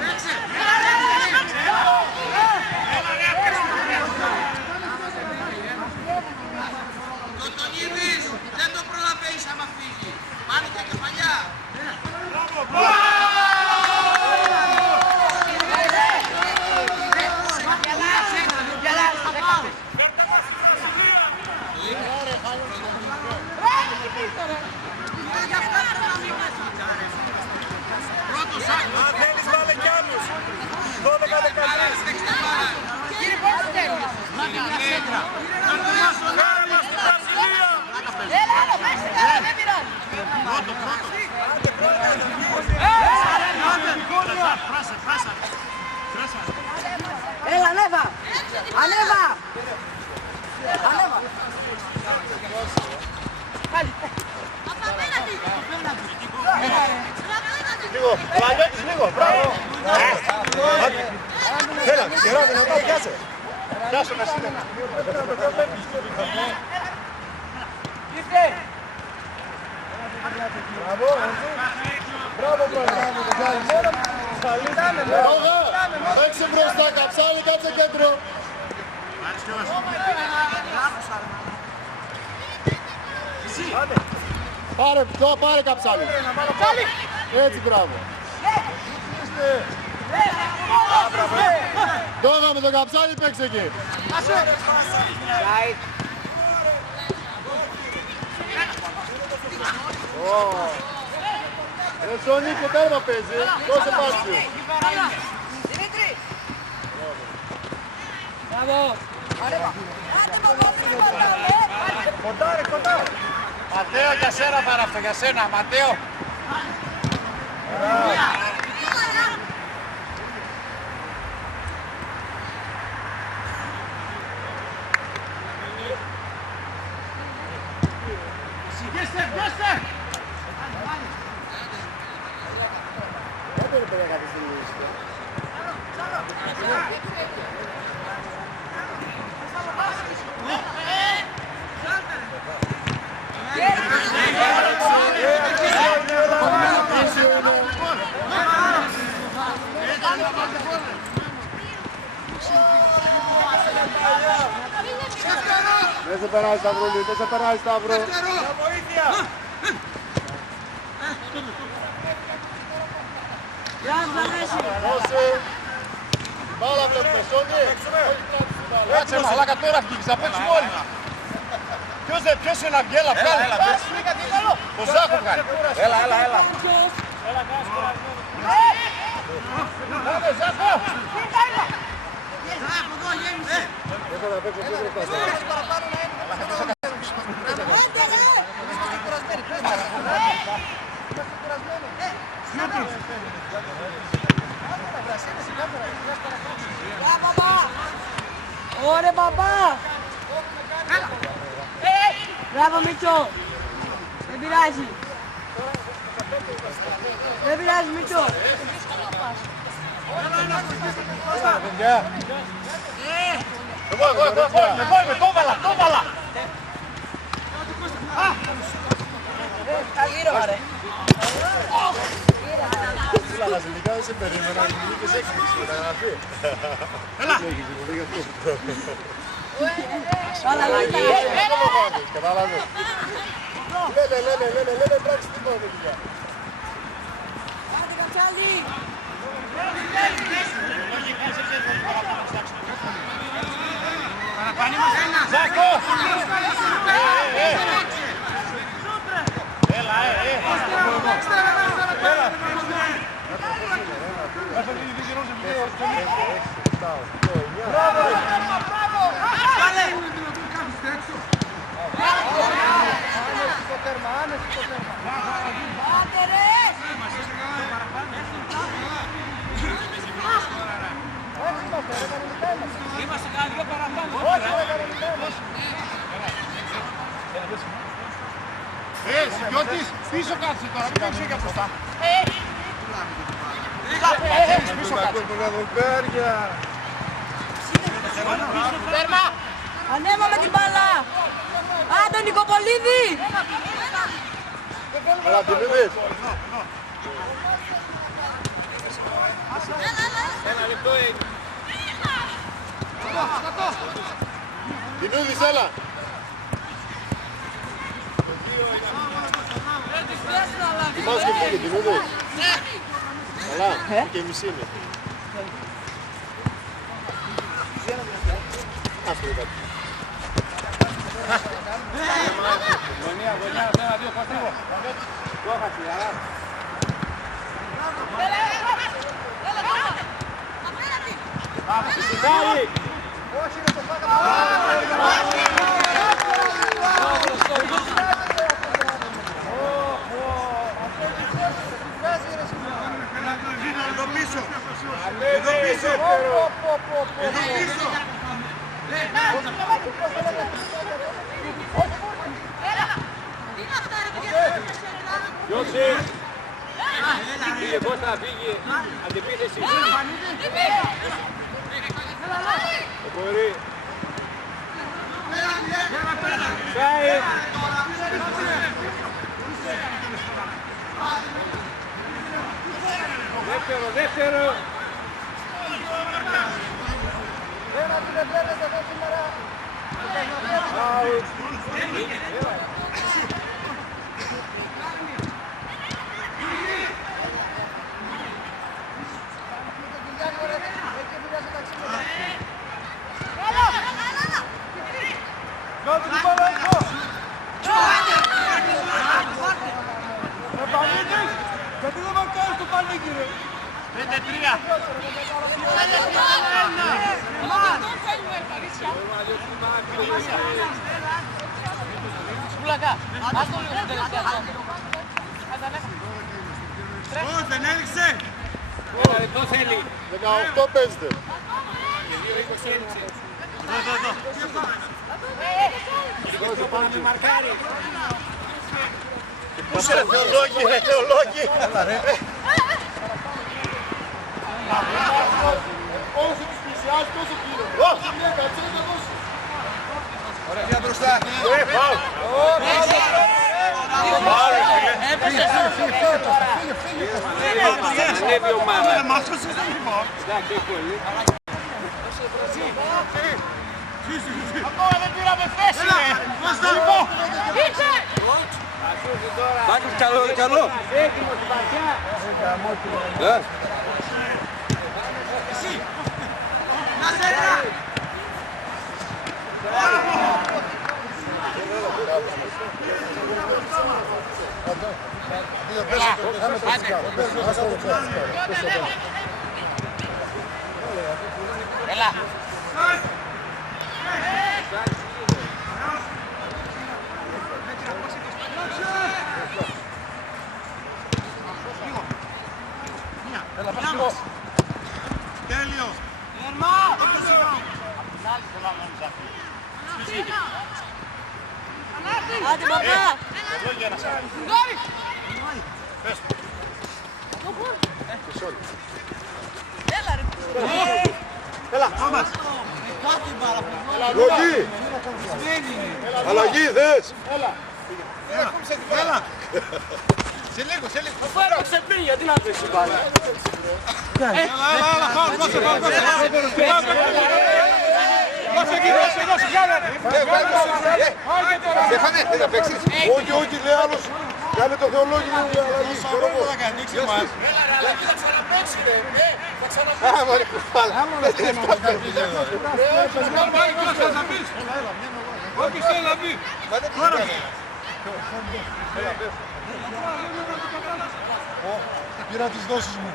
Παίξε. Κοντονίδης, δεν το προλαβαίνεις άμα φύγει. Πάνε και κεφαλιά. Πρώτος άκρος. Αν θέλεις βάλε κι άλλους. 12-13. Κύριε, πώς θέλεις. Λάβει μια σέντρα. Έλα, παίξε καλά, δεν πειράζει. Έλα, ανέβα. Λίγο, Λαγιώτης λίγο, μπράβο. Έλα, καιρό δυνατά, πιάσε. Πιάσω να σύνδεμα. Μπράβο, παίξε μπροστά, Καψάλη, κάτσε κέντρο. Πάρε Καψάλη. Έτσι, μπράβο. Τώρα με τον Καψάλη παίξε εκεί. Ρε Σόνι και τέρμα παίζει, δώσε πάση. Δημήτρη. Κοντά. Ματέο, για σένα θα είναι αυτό, για σένα, Ματέο. Δεν σε περάσει Σταυρούλη, δεν σε περάσει Σταύρο. Βοήθεια. Δώσε. Μπάλα βλέπουμε, Σόνι. Κάτσε μαλάκα τώρα βγήκες, θα παίξουμε όλοι. Ποιος είναι να βγει, έλα βγάλε. Το Ζάκο βγάλε. Έλα. Πάμε Ζάκο. Ωραία μπαμπά! Μπράβο Μίτσο! Δεν πειράζει! Δεν πειράζει Μίτσο! Εγώ είμαι, το βάλα! Τα γύρω ρε! Τελικά δεν σε περίμενα, δημιουργήκες έκπληξη μεταγραφή. Κατάλαβες. Λένε πράξη τι πάνε παιδιά. Άντε Κατσάλη! Ζάκο! Σιώτης, πίσω κάτσε τώρα, μην παίξω για μπροστά. Πίσω κάτσε. Ανέβα με την μπάλα! Άντε Νικοπολίδη! Καλά, την είδες. Ένα λεπτό είναι. Την είδες, έλα. Θυμάσαι και φύγε, την είδες. Καλά, και η μισή είναι. Άστο το κάτι. Γωνία, 1-2, πώς τρίγω. Το έχασε, αλλά. Σιγάρι! Εδώ πίσω. Εδώ πίσω. Εδώ πίσω. Διώξε. Φύγε Κώστα, φύγε. Αντεπίθεση. Μπορεί. Πάει. Δεύτερο. Γιατί δεν μαρκάρεις το πανίκι ρε. 5-3. Σκουλακά, ας το λίγο στην τελευταία ζώνη. Πώς δεν έριξε. Ένα λεπτό θέλει. 18 παίζετε. Πού είσαι ρε θεολόγοι. Όσο τους πλησιάζει τόσο κύριο. Ναι, κατσέ να δώσει. Ωραία μπροστά. Ανέβει η ομάδα. Μάσχωσες δεν λοιπόν. Εντάξει, εύκολη. Ακόμα δεν πήραμε θέση ρε. καλό. Έτοιμο την παρτιά. Εσύ. Να σε έλα. Έλα. Τέλειο. Άντε παπά. Λογή! Αλλαγή, δες! Έλα. Σε λίγο. Φάρα ξεπίνει, γιατί να πέσει πάλι. Έλα, φάουλ, δώσε. Δώσε εκεί, Στέφανε, θες να παίξεις. Όχι, λέει άλλος. Κάνε το θεολόγιο η αλλαγή. θα κάνει, ανοίξει μας. Θα ξαναπαίξετε. Θα ξαναπαίξετε. Α, μωρέ κουφάλα. Πάει ποιος θες να πεις. Όποιος θέλει να πει. Πήρα τις δόσεις μου.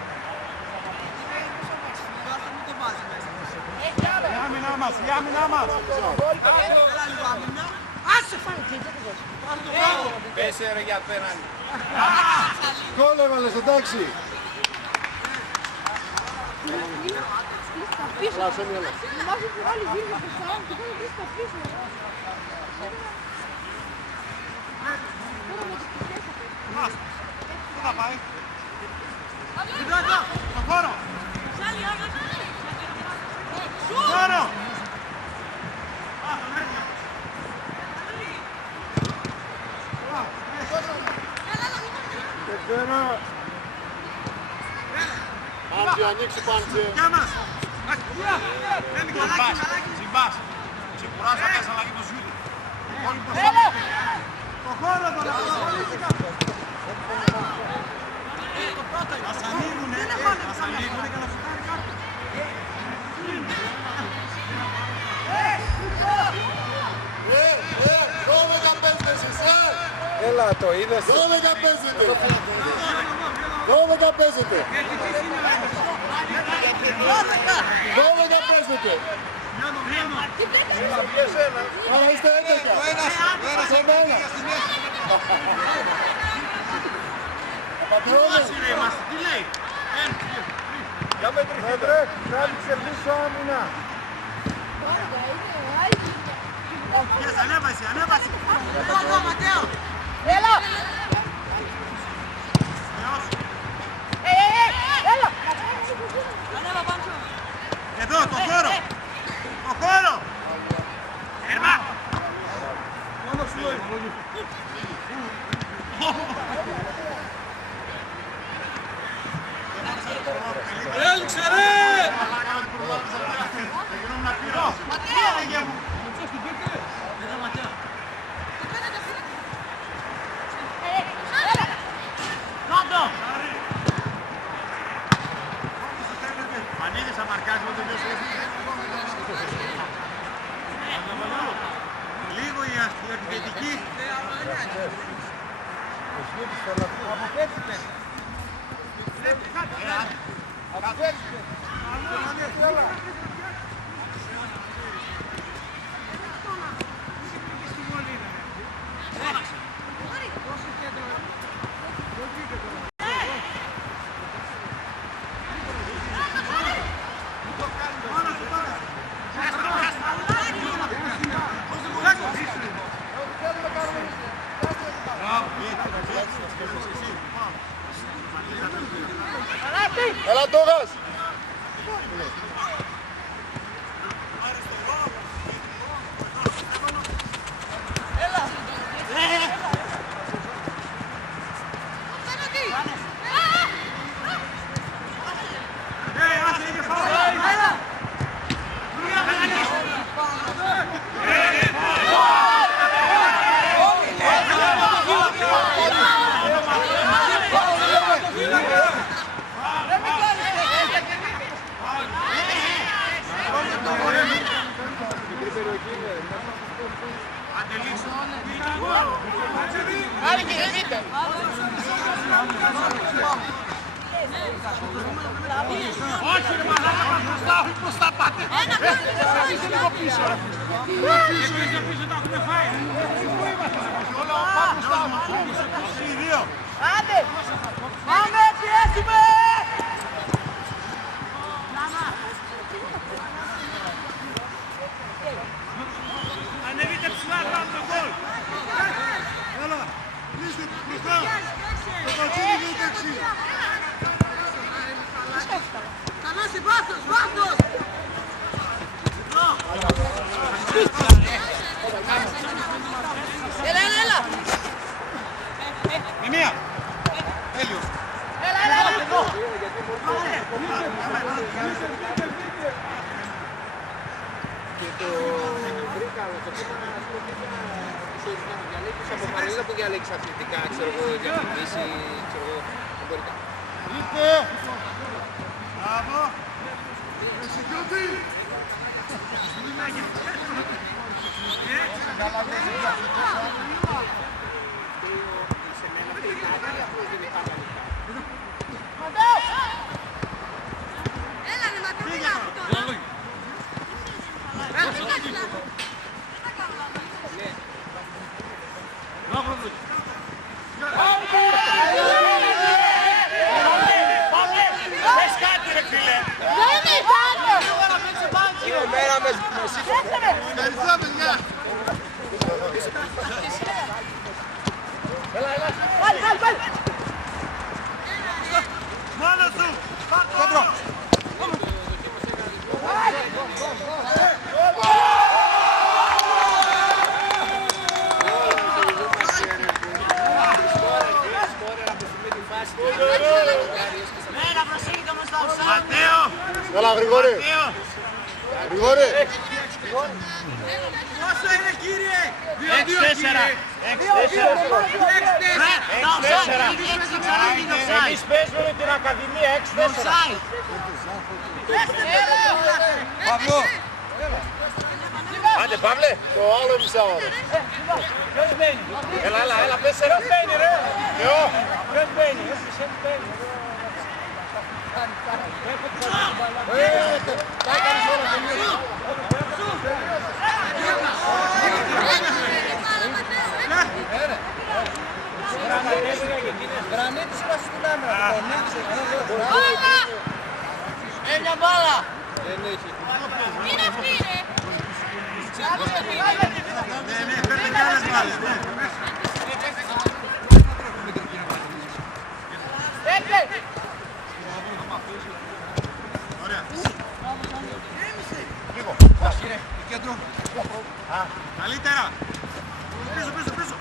Η άμυνά μας. Πέσε ρε για πέραν. Γκολ έβαλες, εντάξει. Πού θα πάει. Στο χώρο. Χώρο. Πάντζε, ανοίξει πάντζε. Γεια μας. Συμπάς. Ξεκουράσου να κάνεις αλλαγή το σιούτι. Το χώρο τώρα. Ας ανοίγουνε και να σου κάνει κάτι. Δώδεκα παίζετε εσείς, Έλα, το είδες. 12 παίζετε. 12 παίζετε. 12 παίζετε. Άρα είστε 11. Σε μένα. Πατρώνες. Τι λέει. Μέτρε, τράβηξε πίσω άμυνα. Ανέβασε. Εδώ, Ματέο. Έλα. Έλα. Ανέβα Πάντσο. Εδώ, το χώρο. Το χώρο. Έρμα. Έλξε ρε. Ανοίγεις να μαρκάζει με τον λίγο η αρχιτεκτική. Έλα Τόγας. Άλλη και δείτε. Όχι ρε μαλάκα, μας μπροστά, όχι προς τα πάτε. Αφήστε λίγο πίσω. Πίσω τα έχουμε φάει. Όλα πάμε μπροστά μας. Οι δύο. Άντε, πάμε, πιέσουμε. Ανεβείτε ψηλά, κάντε το γκολ. Έλα, κλείστε μπροστά. Το πατσίνι δεν ταξί. Θανάση, βάθος, βάθος. Έλα, έλα, έλα. Με μία. Τέλειος. Έλα, έλα, έλα. Και το βρήκα το θέμα να διαλέξεις από παρελίδα που διαλέξεις αθλητικά, ξέρω εγώ, διαφημίσει, ξέρω εγώ, εμπορικά. Είτε! Μπράβο. Εξεκιώτη. Έλα, ρε, μακριά. Πες κάτι ρε φίλε. Δεν υπάρχει. Ευχαριστώ, παιδιά! Πάλι, πάλι, πάλι. Μόνο σου. Κόντρο. Μέρα, προσέχετε όμως τα ουσά. Ματέο. Έλα, Γρηγόρη! Γρηγόρη! Πόσο είναι, κύριε? 6-4. Εμείς παίζουμε με την Ακαδημία 6-4. Παύλο. Άντε Παύλε. Το άλλο μισάωρο. Ποιος μπαίνει? Έλα, έλα, έλα, πες ένα. Ποιος μπαίνει ρε? Ποιος μπαίνει? Ποιος μπαίνει? Τα έκανες όλα τελείως. Γρανίτης είμαστε στην άμυνα. Μια μπάλα. Δεν έχει. Είναι αυτή, ρε. Ναι, παίρνει κι άλλες μπάλες. Κέντρο. Καλύτερα. Πίσω, πίσω, πίσω.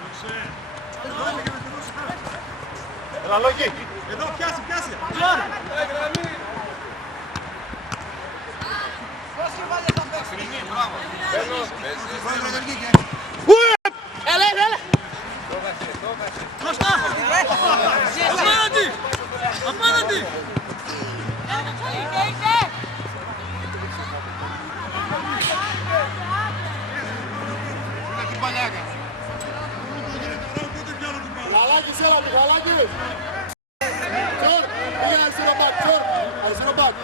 Έλα Λόγκη. Εδώ, πιάσει, πιάσει. Έλα, έλα. Μπροστά. Απέναντι. Απέναντι. Γαλάκης, έλα του, Γαλάκης! Τσορ, πήγε αριστερό μπακ, Τσορ, αριστερό μπακ.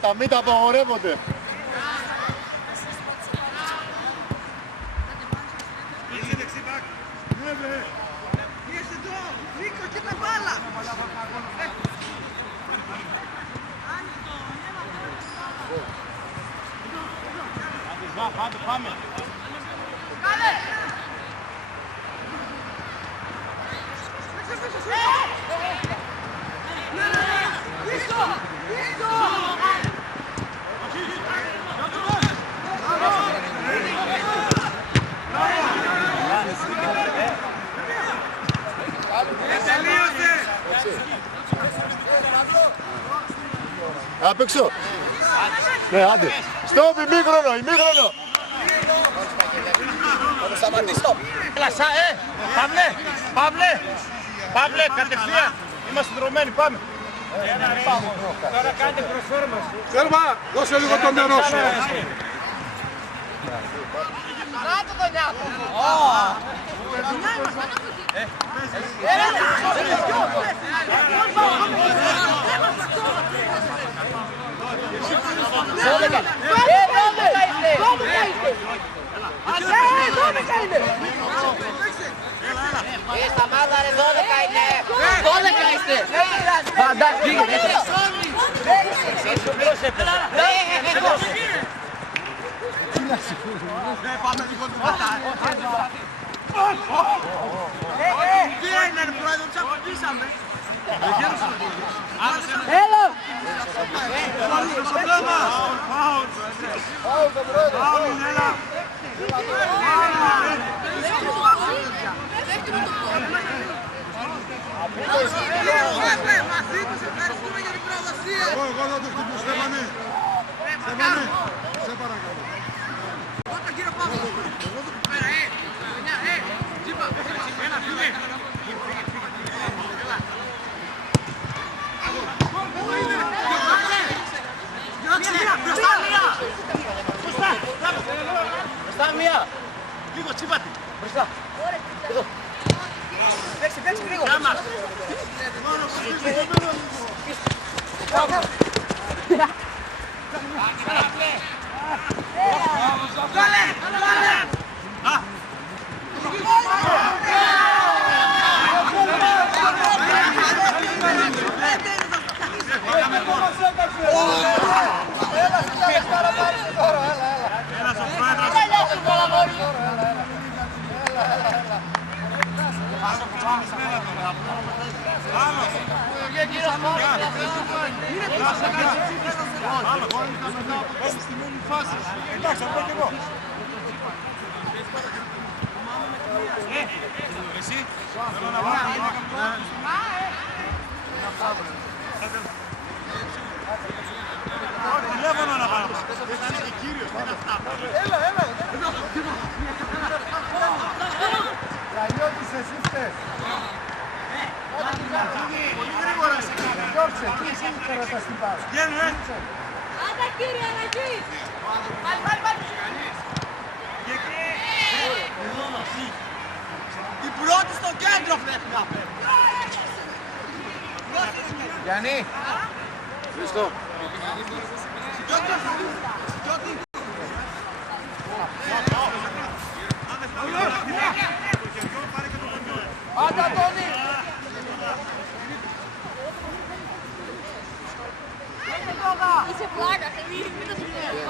Τα μύτα απαγορεύονται. Είσαι δεξί μπακ. Ναι, βρε. Είσαι εδώ. Νίκο, κοίτα μπάλα. Άντε πάμε. Κάνε. Πίσω. Πίσω. Απ' έξω. Ναι, άντε. Στόπ, ημίχρονο, ημίχρονο. Θα το σταματήσει, stop. Έλα, Παύλε, κατευθείαν. Είμαστε δρομένοι, πάμε. Τώρα κάντε προσφόρμαση. Τέρμα, δώσε λίγο το νερό σου. Κάτω το νιάτο. Σταμάτα ρε, 12 είναι. 12 είστε. Εντάξει, Πάμε λίγο την πατάτα. Τι έγινε ρε πρόεδρο, τους απαντήσαμε. Έλα! Στο θέμα! Πάω τον πρόεδρο! Πάω, έλα! Μαζί τους ευχαριστούμε για την προδοσία! Εγώ θα το χτυπήσω, Στέφανε. Στέφανε, σε παρακαλώ. Εγώ τον κύριο Παύλο! Εγώ τον πέρα, Τζίπα! Έλα, φύγε! Μπροστά μία. Λίγο τσίπατη. Μπροστά. Εδώ. Παίξει γρήγορα. Εντάξει, θα πω κι εγώ. Εσύ, θέλω να βάλω. Τηλέφωνο να πάρω. Ρανιώτης, εσύ φταίς. Πολύ γρήγορα σε κάνει. Διώξε, τι εσύ κρατάς την πάρα. Βγαίνω, Άντε κύριε, Ραγί! Την πρώτη στο κέντρο πρέπει να φέρει. Γιάννη. Χριστό. Άντε Αντώνη. Είσαι πλάκα, μην το σημαίνει.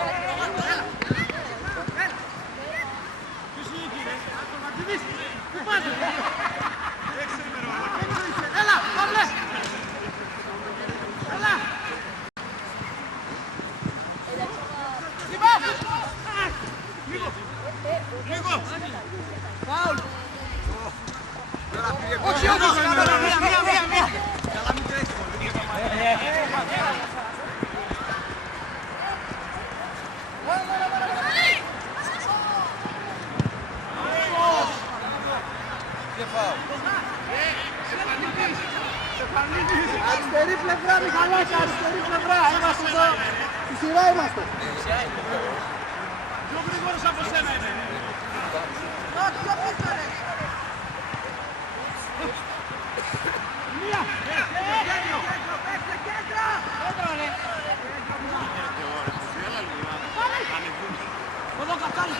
Έλα, Παύλε. Έλα. Λίγο. Φάουλ. Όχι, όχι. Μία. Καλά μην τρέχει πολύ. Αριστερή πλευρά, Μιχαλάκη, αριστερή πλευρά. Είμαστε εδώ. Στη σειρά είμαστε. Πιο γρήγορος από σένα είναι. Πιο πίσω ρε. Μία. Κέντρο. Εδώ καπτάνι.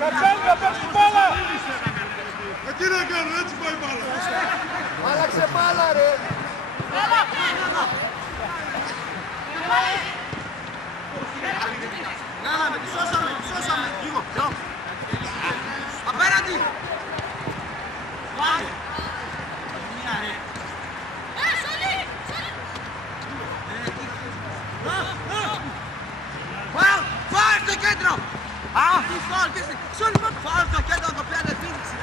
Καψάνι να παίξει μπάλα. Τι να κάνω, έτσι πάει η μπάλα. Άλλαξε μπάλα ρε. Κάναμε, τη σώσαμε. Λίγο, πιο. Απέναντι. Φάουλ στο κέντρο. Τι φάουλ, τι φάουλ στο κέντρο, το πιάνε φύγηση.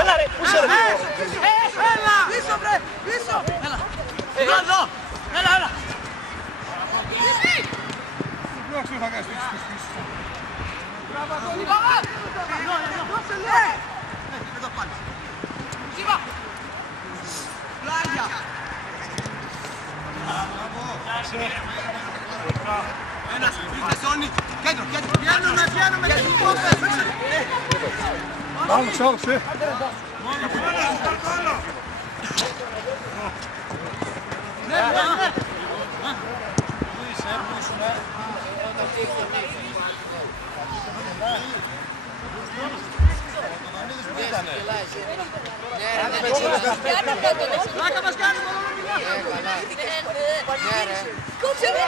Έλα ρε, πού είσαι ρε. Έλα! Πίσω βρε! Πίσω! Έλα! Εδώ! Έλα, έλα! Εδώ πάλι! Σίβα! Πλάγια! Ένας, ήρθες όλοι! Κέντρο, κέντρο! Πιάνουμε, πιάνουμε! Γιατί κόβες! Vamos, vamos, sim. Λάκα μας κάνει μόνο Κόψε ρε!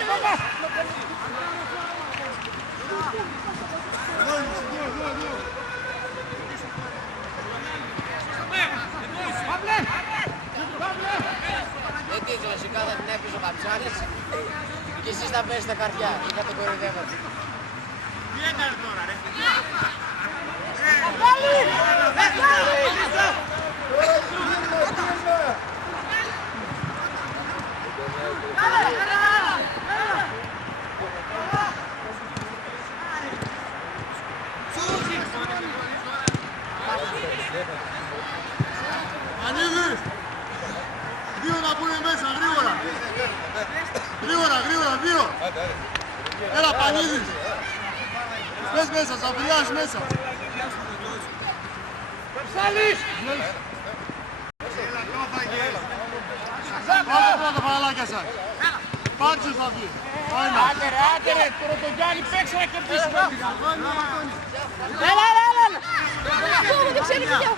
Γιατί κλασικά θα την έπαιζε ο Καψάλης και εσείς θα πέσετε καρδιά και θα το κοροϊδεύατε. Τι έκανε τώρα ρε! Ανοίγει! Δύο να πούνε μέσα, γρήγορα! Γρήγορα, γρήγορα, δύο! Έλα, Πανίδης! Πες μέσα, Ζαβριάς μέσα! Ψάλης! Πάτε πρώτα παραλάκια σας! Πάρτσες θα βγει! Άντε ρε, τώρα τον Γιάννη παίξε να κερδίσουμε! Έλα, έλα, έλα! Κόβω και ψέλει video.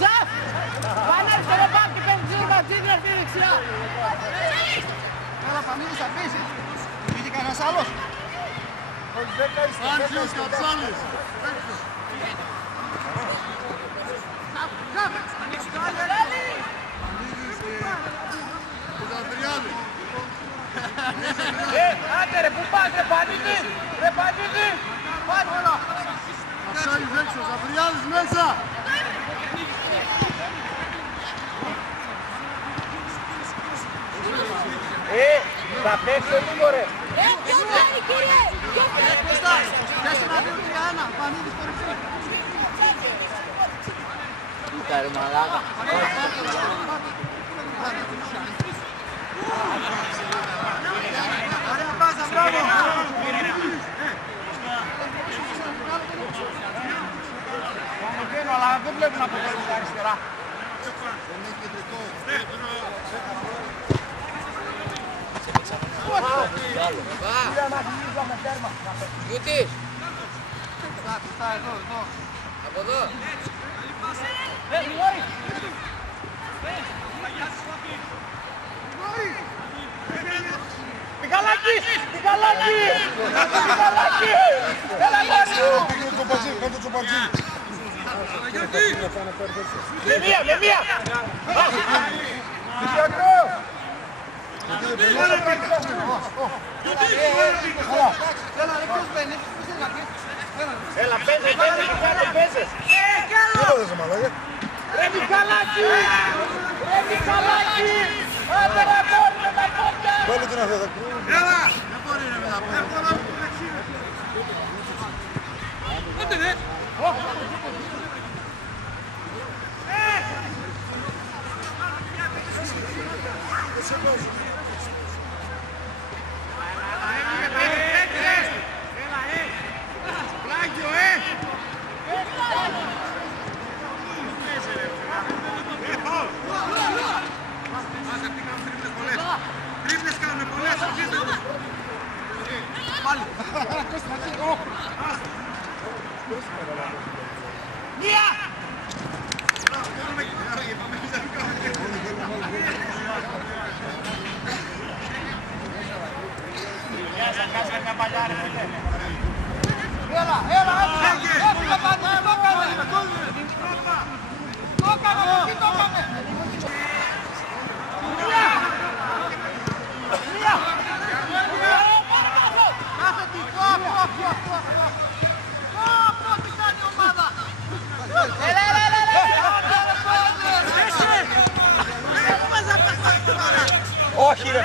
Ζαφ! Πάνε στο ρεπάκ και παίρνει τζίρο μπατζίδι να φύγει δεξιά! Έλα, Πανίδης θα πείσει! Είχε κανένας άλλος! Πάρτσες, Καψάλης! Άντε ρε, πού πας ρε Πανίδη! Ρε Πανίδη! Πάτε όλα! Καψάλης έξω, Ζαβριάδης μέσα! Θα παίξω λίγο ρε. Ποιο κάνει κύριε! Ποιο κάνει! 4-2-3-1, Πανίδης κορυφή! Κοίτα ρε μαλάκα. Ωραία πάσα, μπράβο! Ανεβαίνω, αλλά δεν βλέπω να αποφέρει τα αριστερά. Γιούτης. Από εδώ. Μιχαλάκη! Μιχαλάκη! Μιχαλάκη! Έλα Μάριο! Πήγαινε το πατζί, κάτω το πατζί. Με μία, με μία. Έλα, παίζε, παίζε. Ρε Μιχαλάκη! Ρε Μιχαλάκη! Άντε ρε μπορεί με τα πόδια! Βάλε την αυτά, θα κρύβουν. Έλα! Δεν μπορεί ρε με τα πόδια. Άντε ρε! Όχι ρε.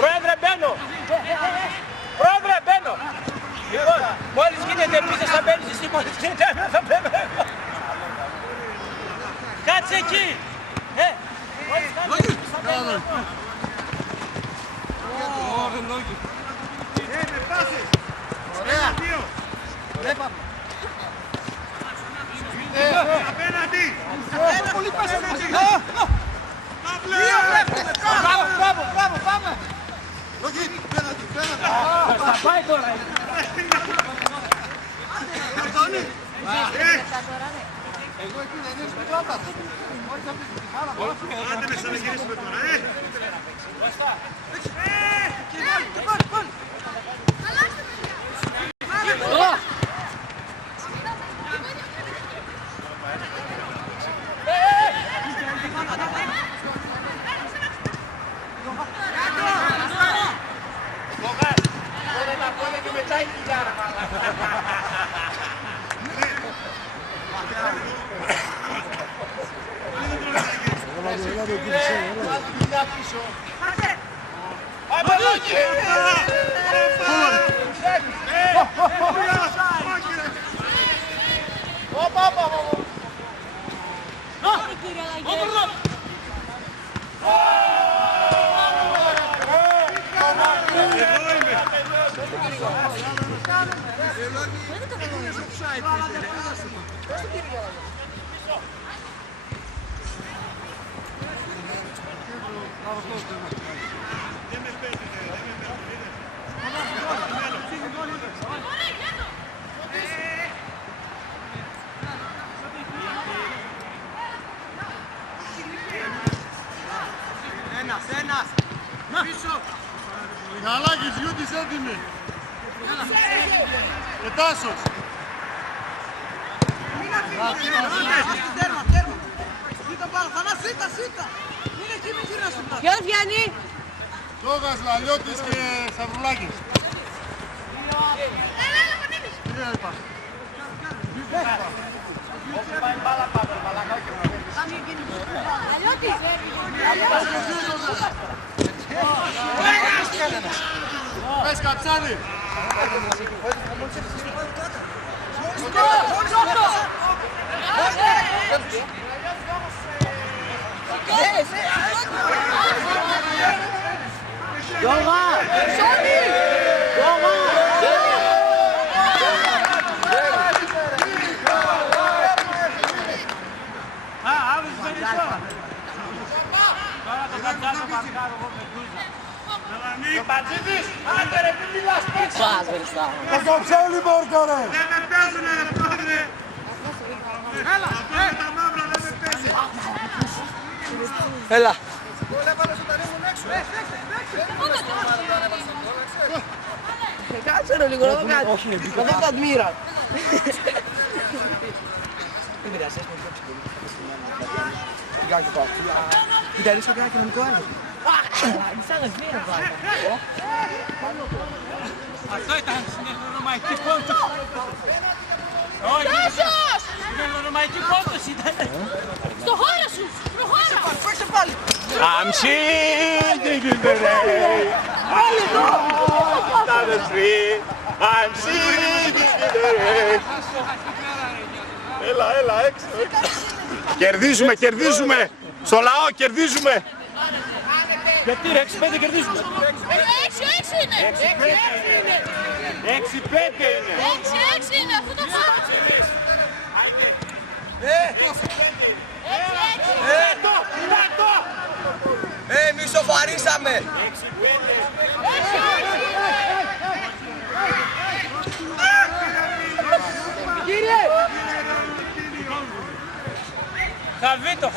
Πρόεδρε μπαίνω. Πρόεδρε μπαίνω. Λοιπόν, μόλις γίνεται πίσω θα μπαίνεις εσύ, μόλις γίνεται έμενα θα μπαίνω. Κάτσε εκεί. Μόλις κάτσε θα μπαίνω. Ωραία. Απέναντι. Πολύ πέσα. Μπράβο, πάμε. Όχι, πέναντι. Θα πάει τώρα. Εγώ εκεί δεν είναι σπιτρότα. Άντε με σαν γυρίσουμε τώρα, Ένας. Πίσω. Μιχαλάκης, Γιούτης έτοιμη. Και Τάσος. Τέρμα. Σίτα πάνω, Θανάση, σίτα. Είναι εκεί, μην γυρνάς την πλάτη. Ποιος βγαίνει? Τόγας, Λαλιώτης και Σταυρουλάκης. Τρία είπα. Αλλιώτης. Πες Καψάνη. Θα καψέλει πόρτα ρε. Δεν με παίζουνε ρε πρόεδρε. Αυτό με τα μαύρα δεν με παίζει. Έλα. Κάτσε ρε λίγο, να δω κάτι. Να δω τα admira. Δεν πειράζει, έσαι με πιο ψυχολή. Κοίτα, ρίξω και ένα κοινωνικό άλλο. Σαν admira βάλω. Αυτό ήταν συνεχορωμαϊκή πόντος. Τάσος! Συνεχορωμαϊκή πόντος ήταν. Στο χώρο σου! Προχώρα! Παίξε πάλι. I'm singing in the rain. Down the street. I'm singing in the rain. Έλα, έξω. Κερδίζουμε. Στο λαό κερδίζουμε. Γιατί ρε, 6-5 κερδίζουμε. 6-6 είναι! 6-5 είναι. 6-6 είναι, αυτό το πάμε! Χαβίτο.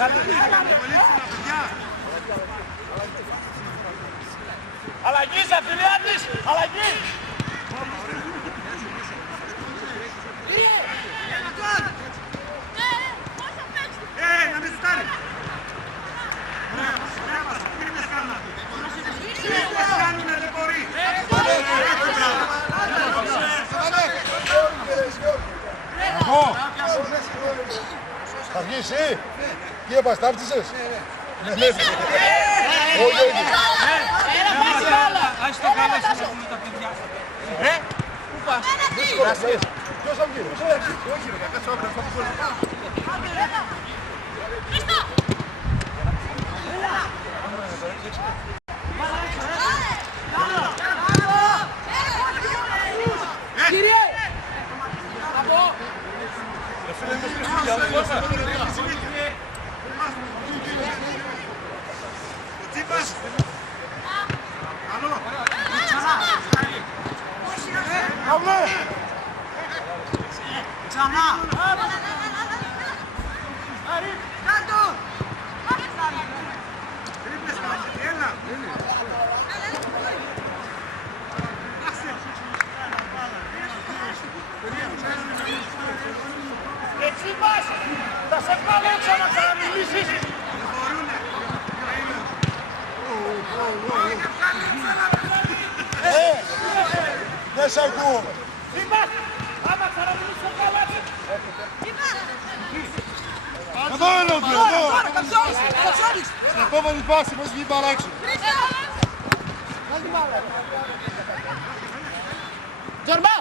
Αλλαγή, Ζαφυλιάδης, αλλαγή. Να μην ζητάρει. Δεν μπορεί. Θα βγει εσύ. Τι έπας, ταύτισες. Ναι. Όχι. Ας το καλέσουμε να πούμε τα παιδιά. Πού πας. Ποιος θα βγει. Όχι ρε, κάτσε όπλα. Κύριε! Τσίπας. Ξανά. Κάτω. Τρίπλες κάτσε. Έλα. Έτσι μας, θα σε βγάλω έξω να ξαναμιλήσεις. Δεν σ' ακούω. Τσίπας, άμα ξαναμιλήσεις το καλάτσι. Εδώ είναι ο Θεός, εδώ. Στην επόμενη φάση μας βγει παράξενο. Τζορμπά!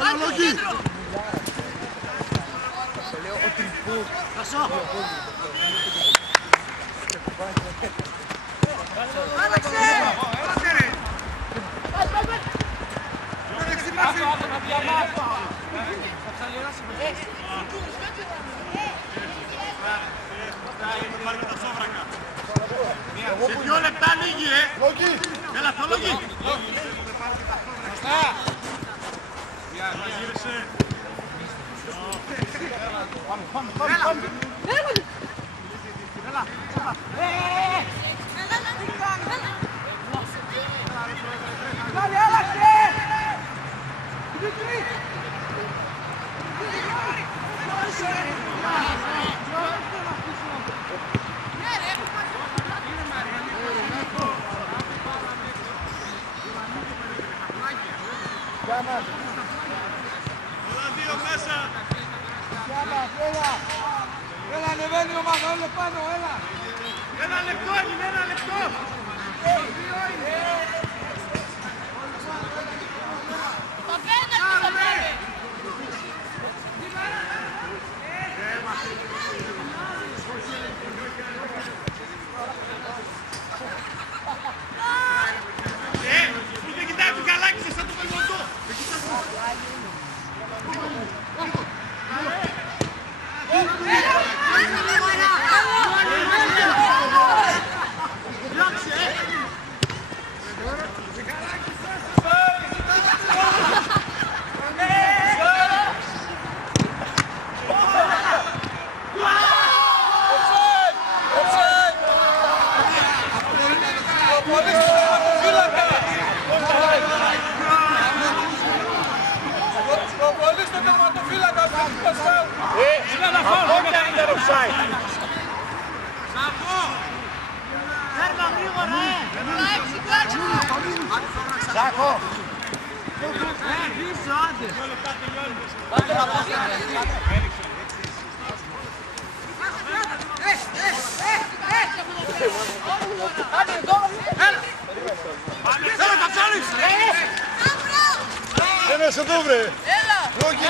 Αναλογή. Σε 2 λεπτά λίγη, Λογή. Έλα, θα λογή. Έλα, ανεβαίνει η ομάδα, όλο πάνω, έλα. Ένα λεπτό, έγινε 1 λεπτό. Το πέναλτι το πέναλτι! Που δεν κοιτάει το καλάκι σας σαν το πελωτό. Έρνα γρήγορα, Ζάκο. Πίσω, άντε. Έλα, Καψάλης! Ένα σε εδώ βρε. Έλα! Λογή.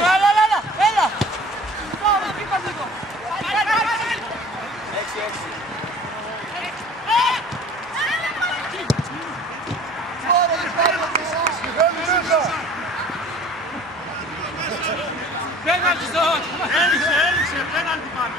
Έλα! Πέναλτι στο... Έλειξε, πέναλτι πάμε.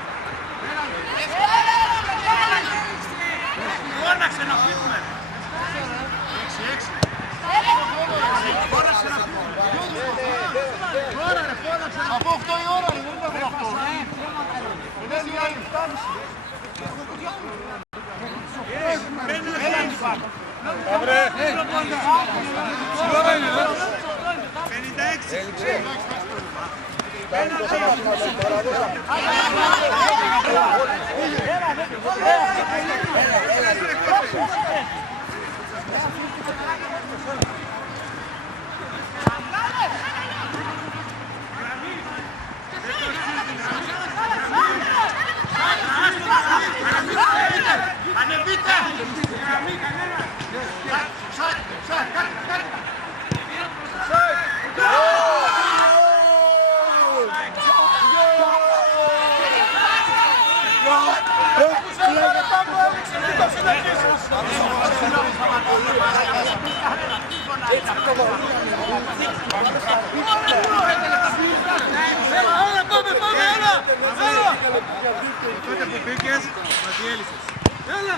Τότε που μπήκες, μας διέλυσες.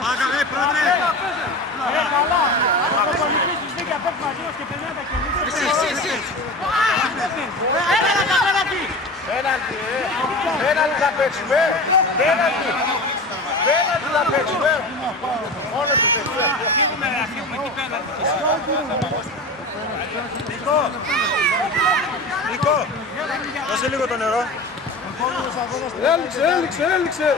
Άγα, πρόεδρε. Πέναλτι θα παίξουμε. Πέναλτι θα παίξουμε. Μόνο του παίξουμε. Αφήνουμε εκεί πέναλτι. Νίκο, δώσε λίγο το νερό. Έληξε.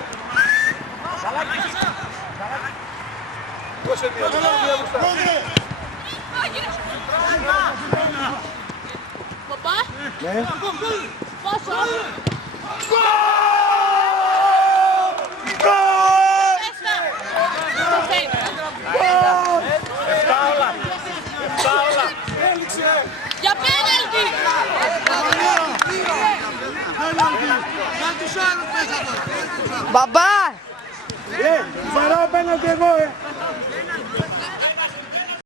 Δώσε μία μπροστά. Παπά. Πόσο. Εφτά όλα. Για πέναλτι. Μπαμπά. Σαρά απέναντι εγώ,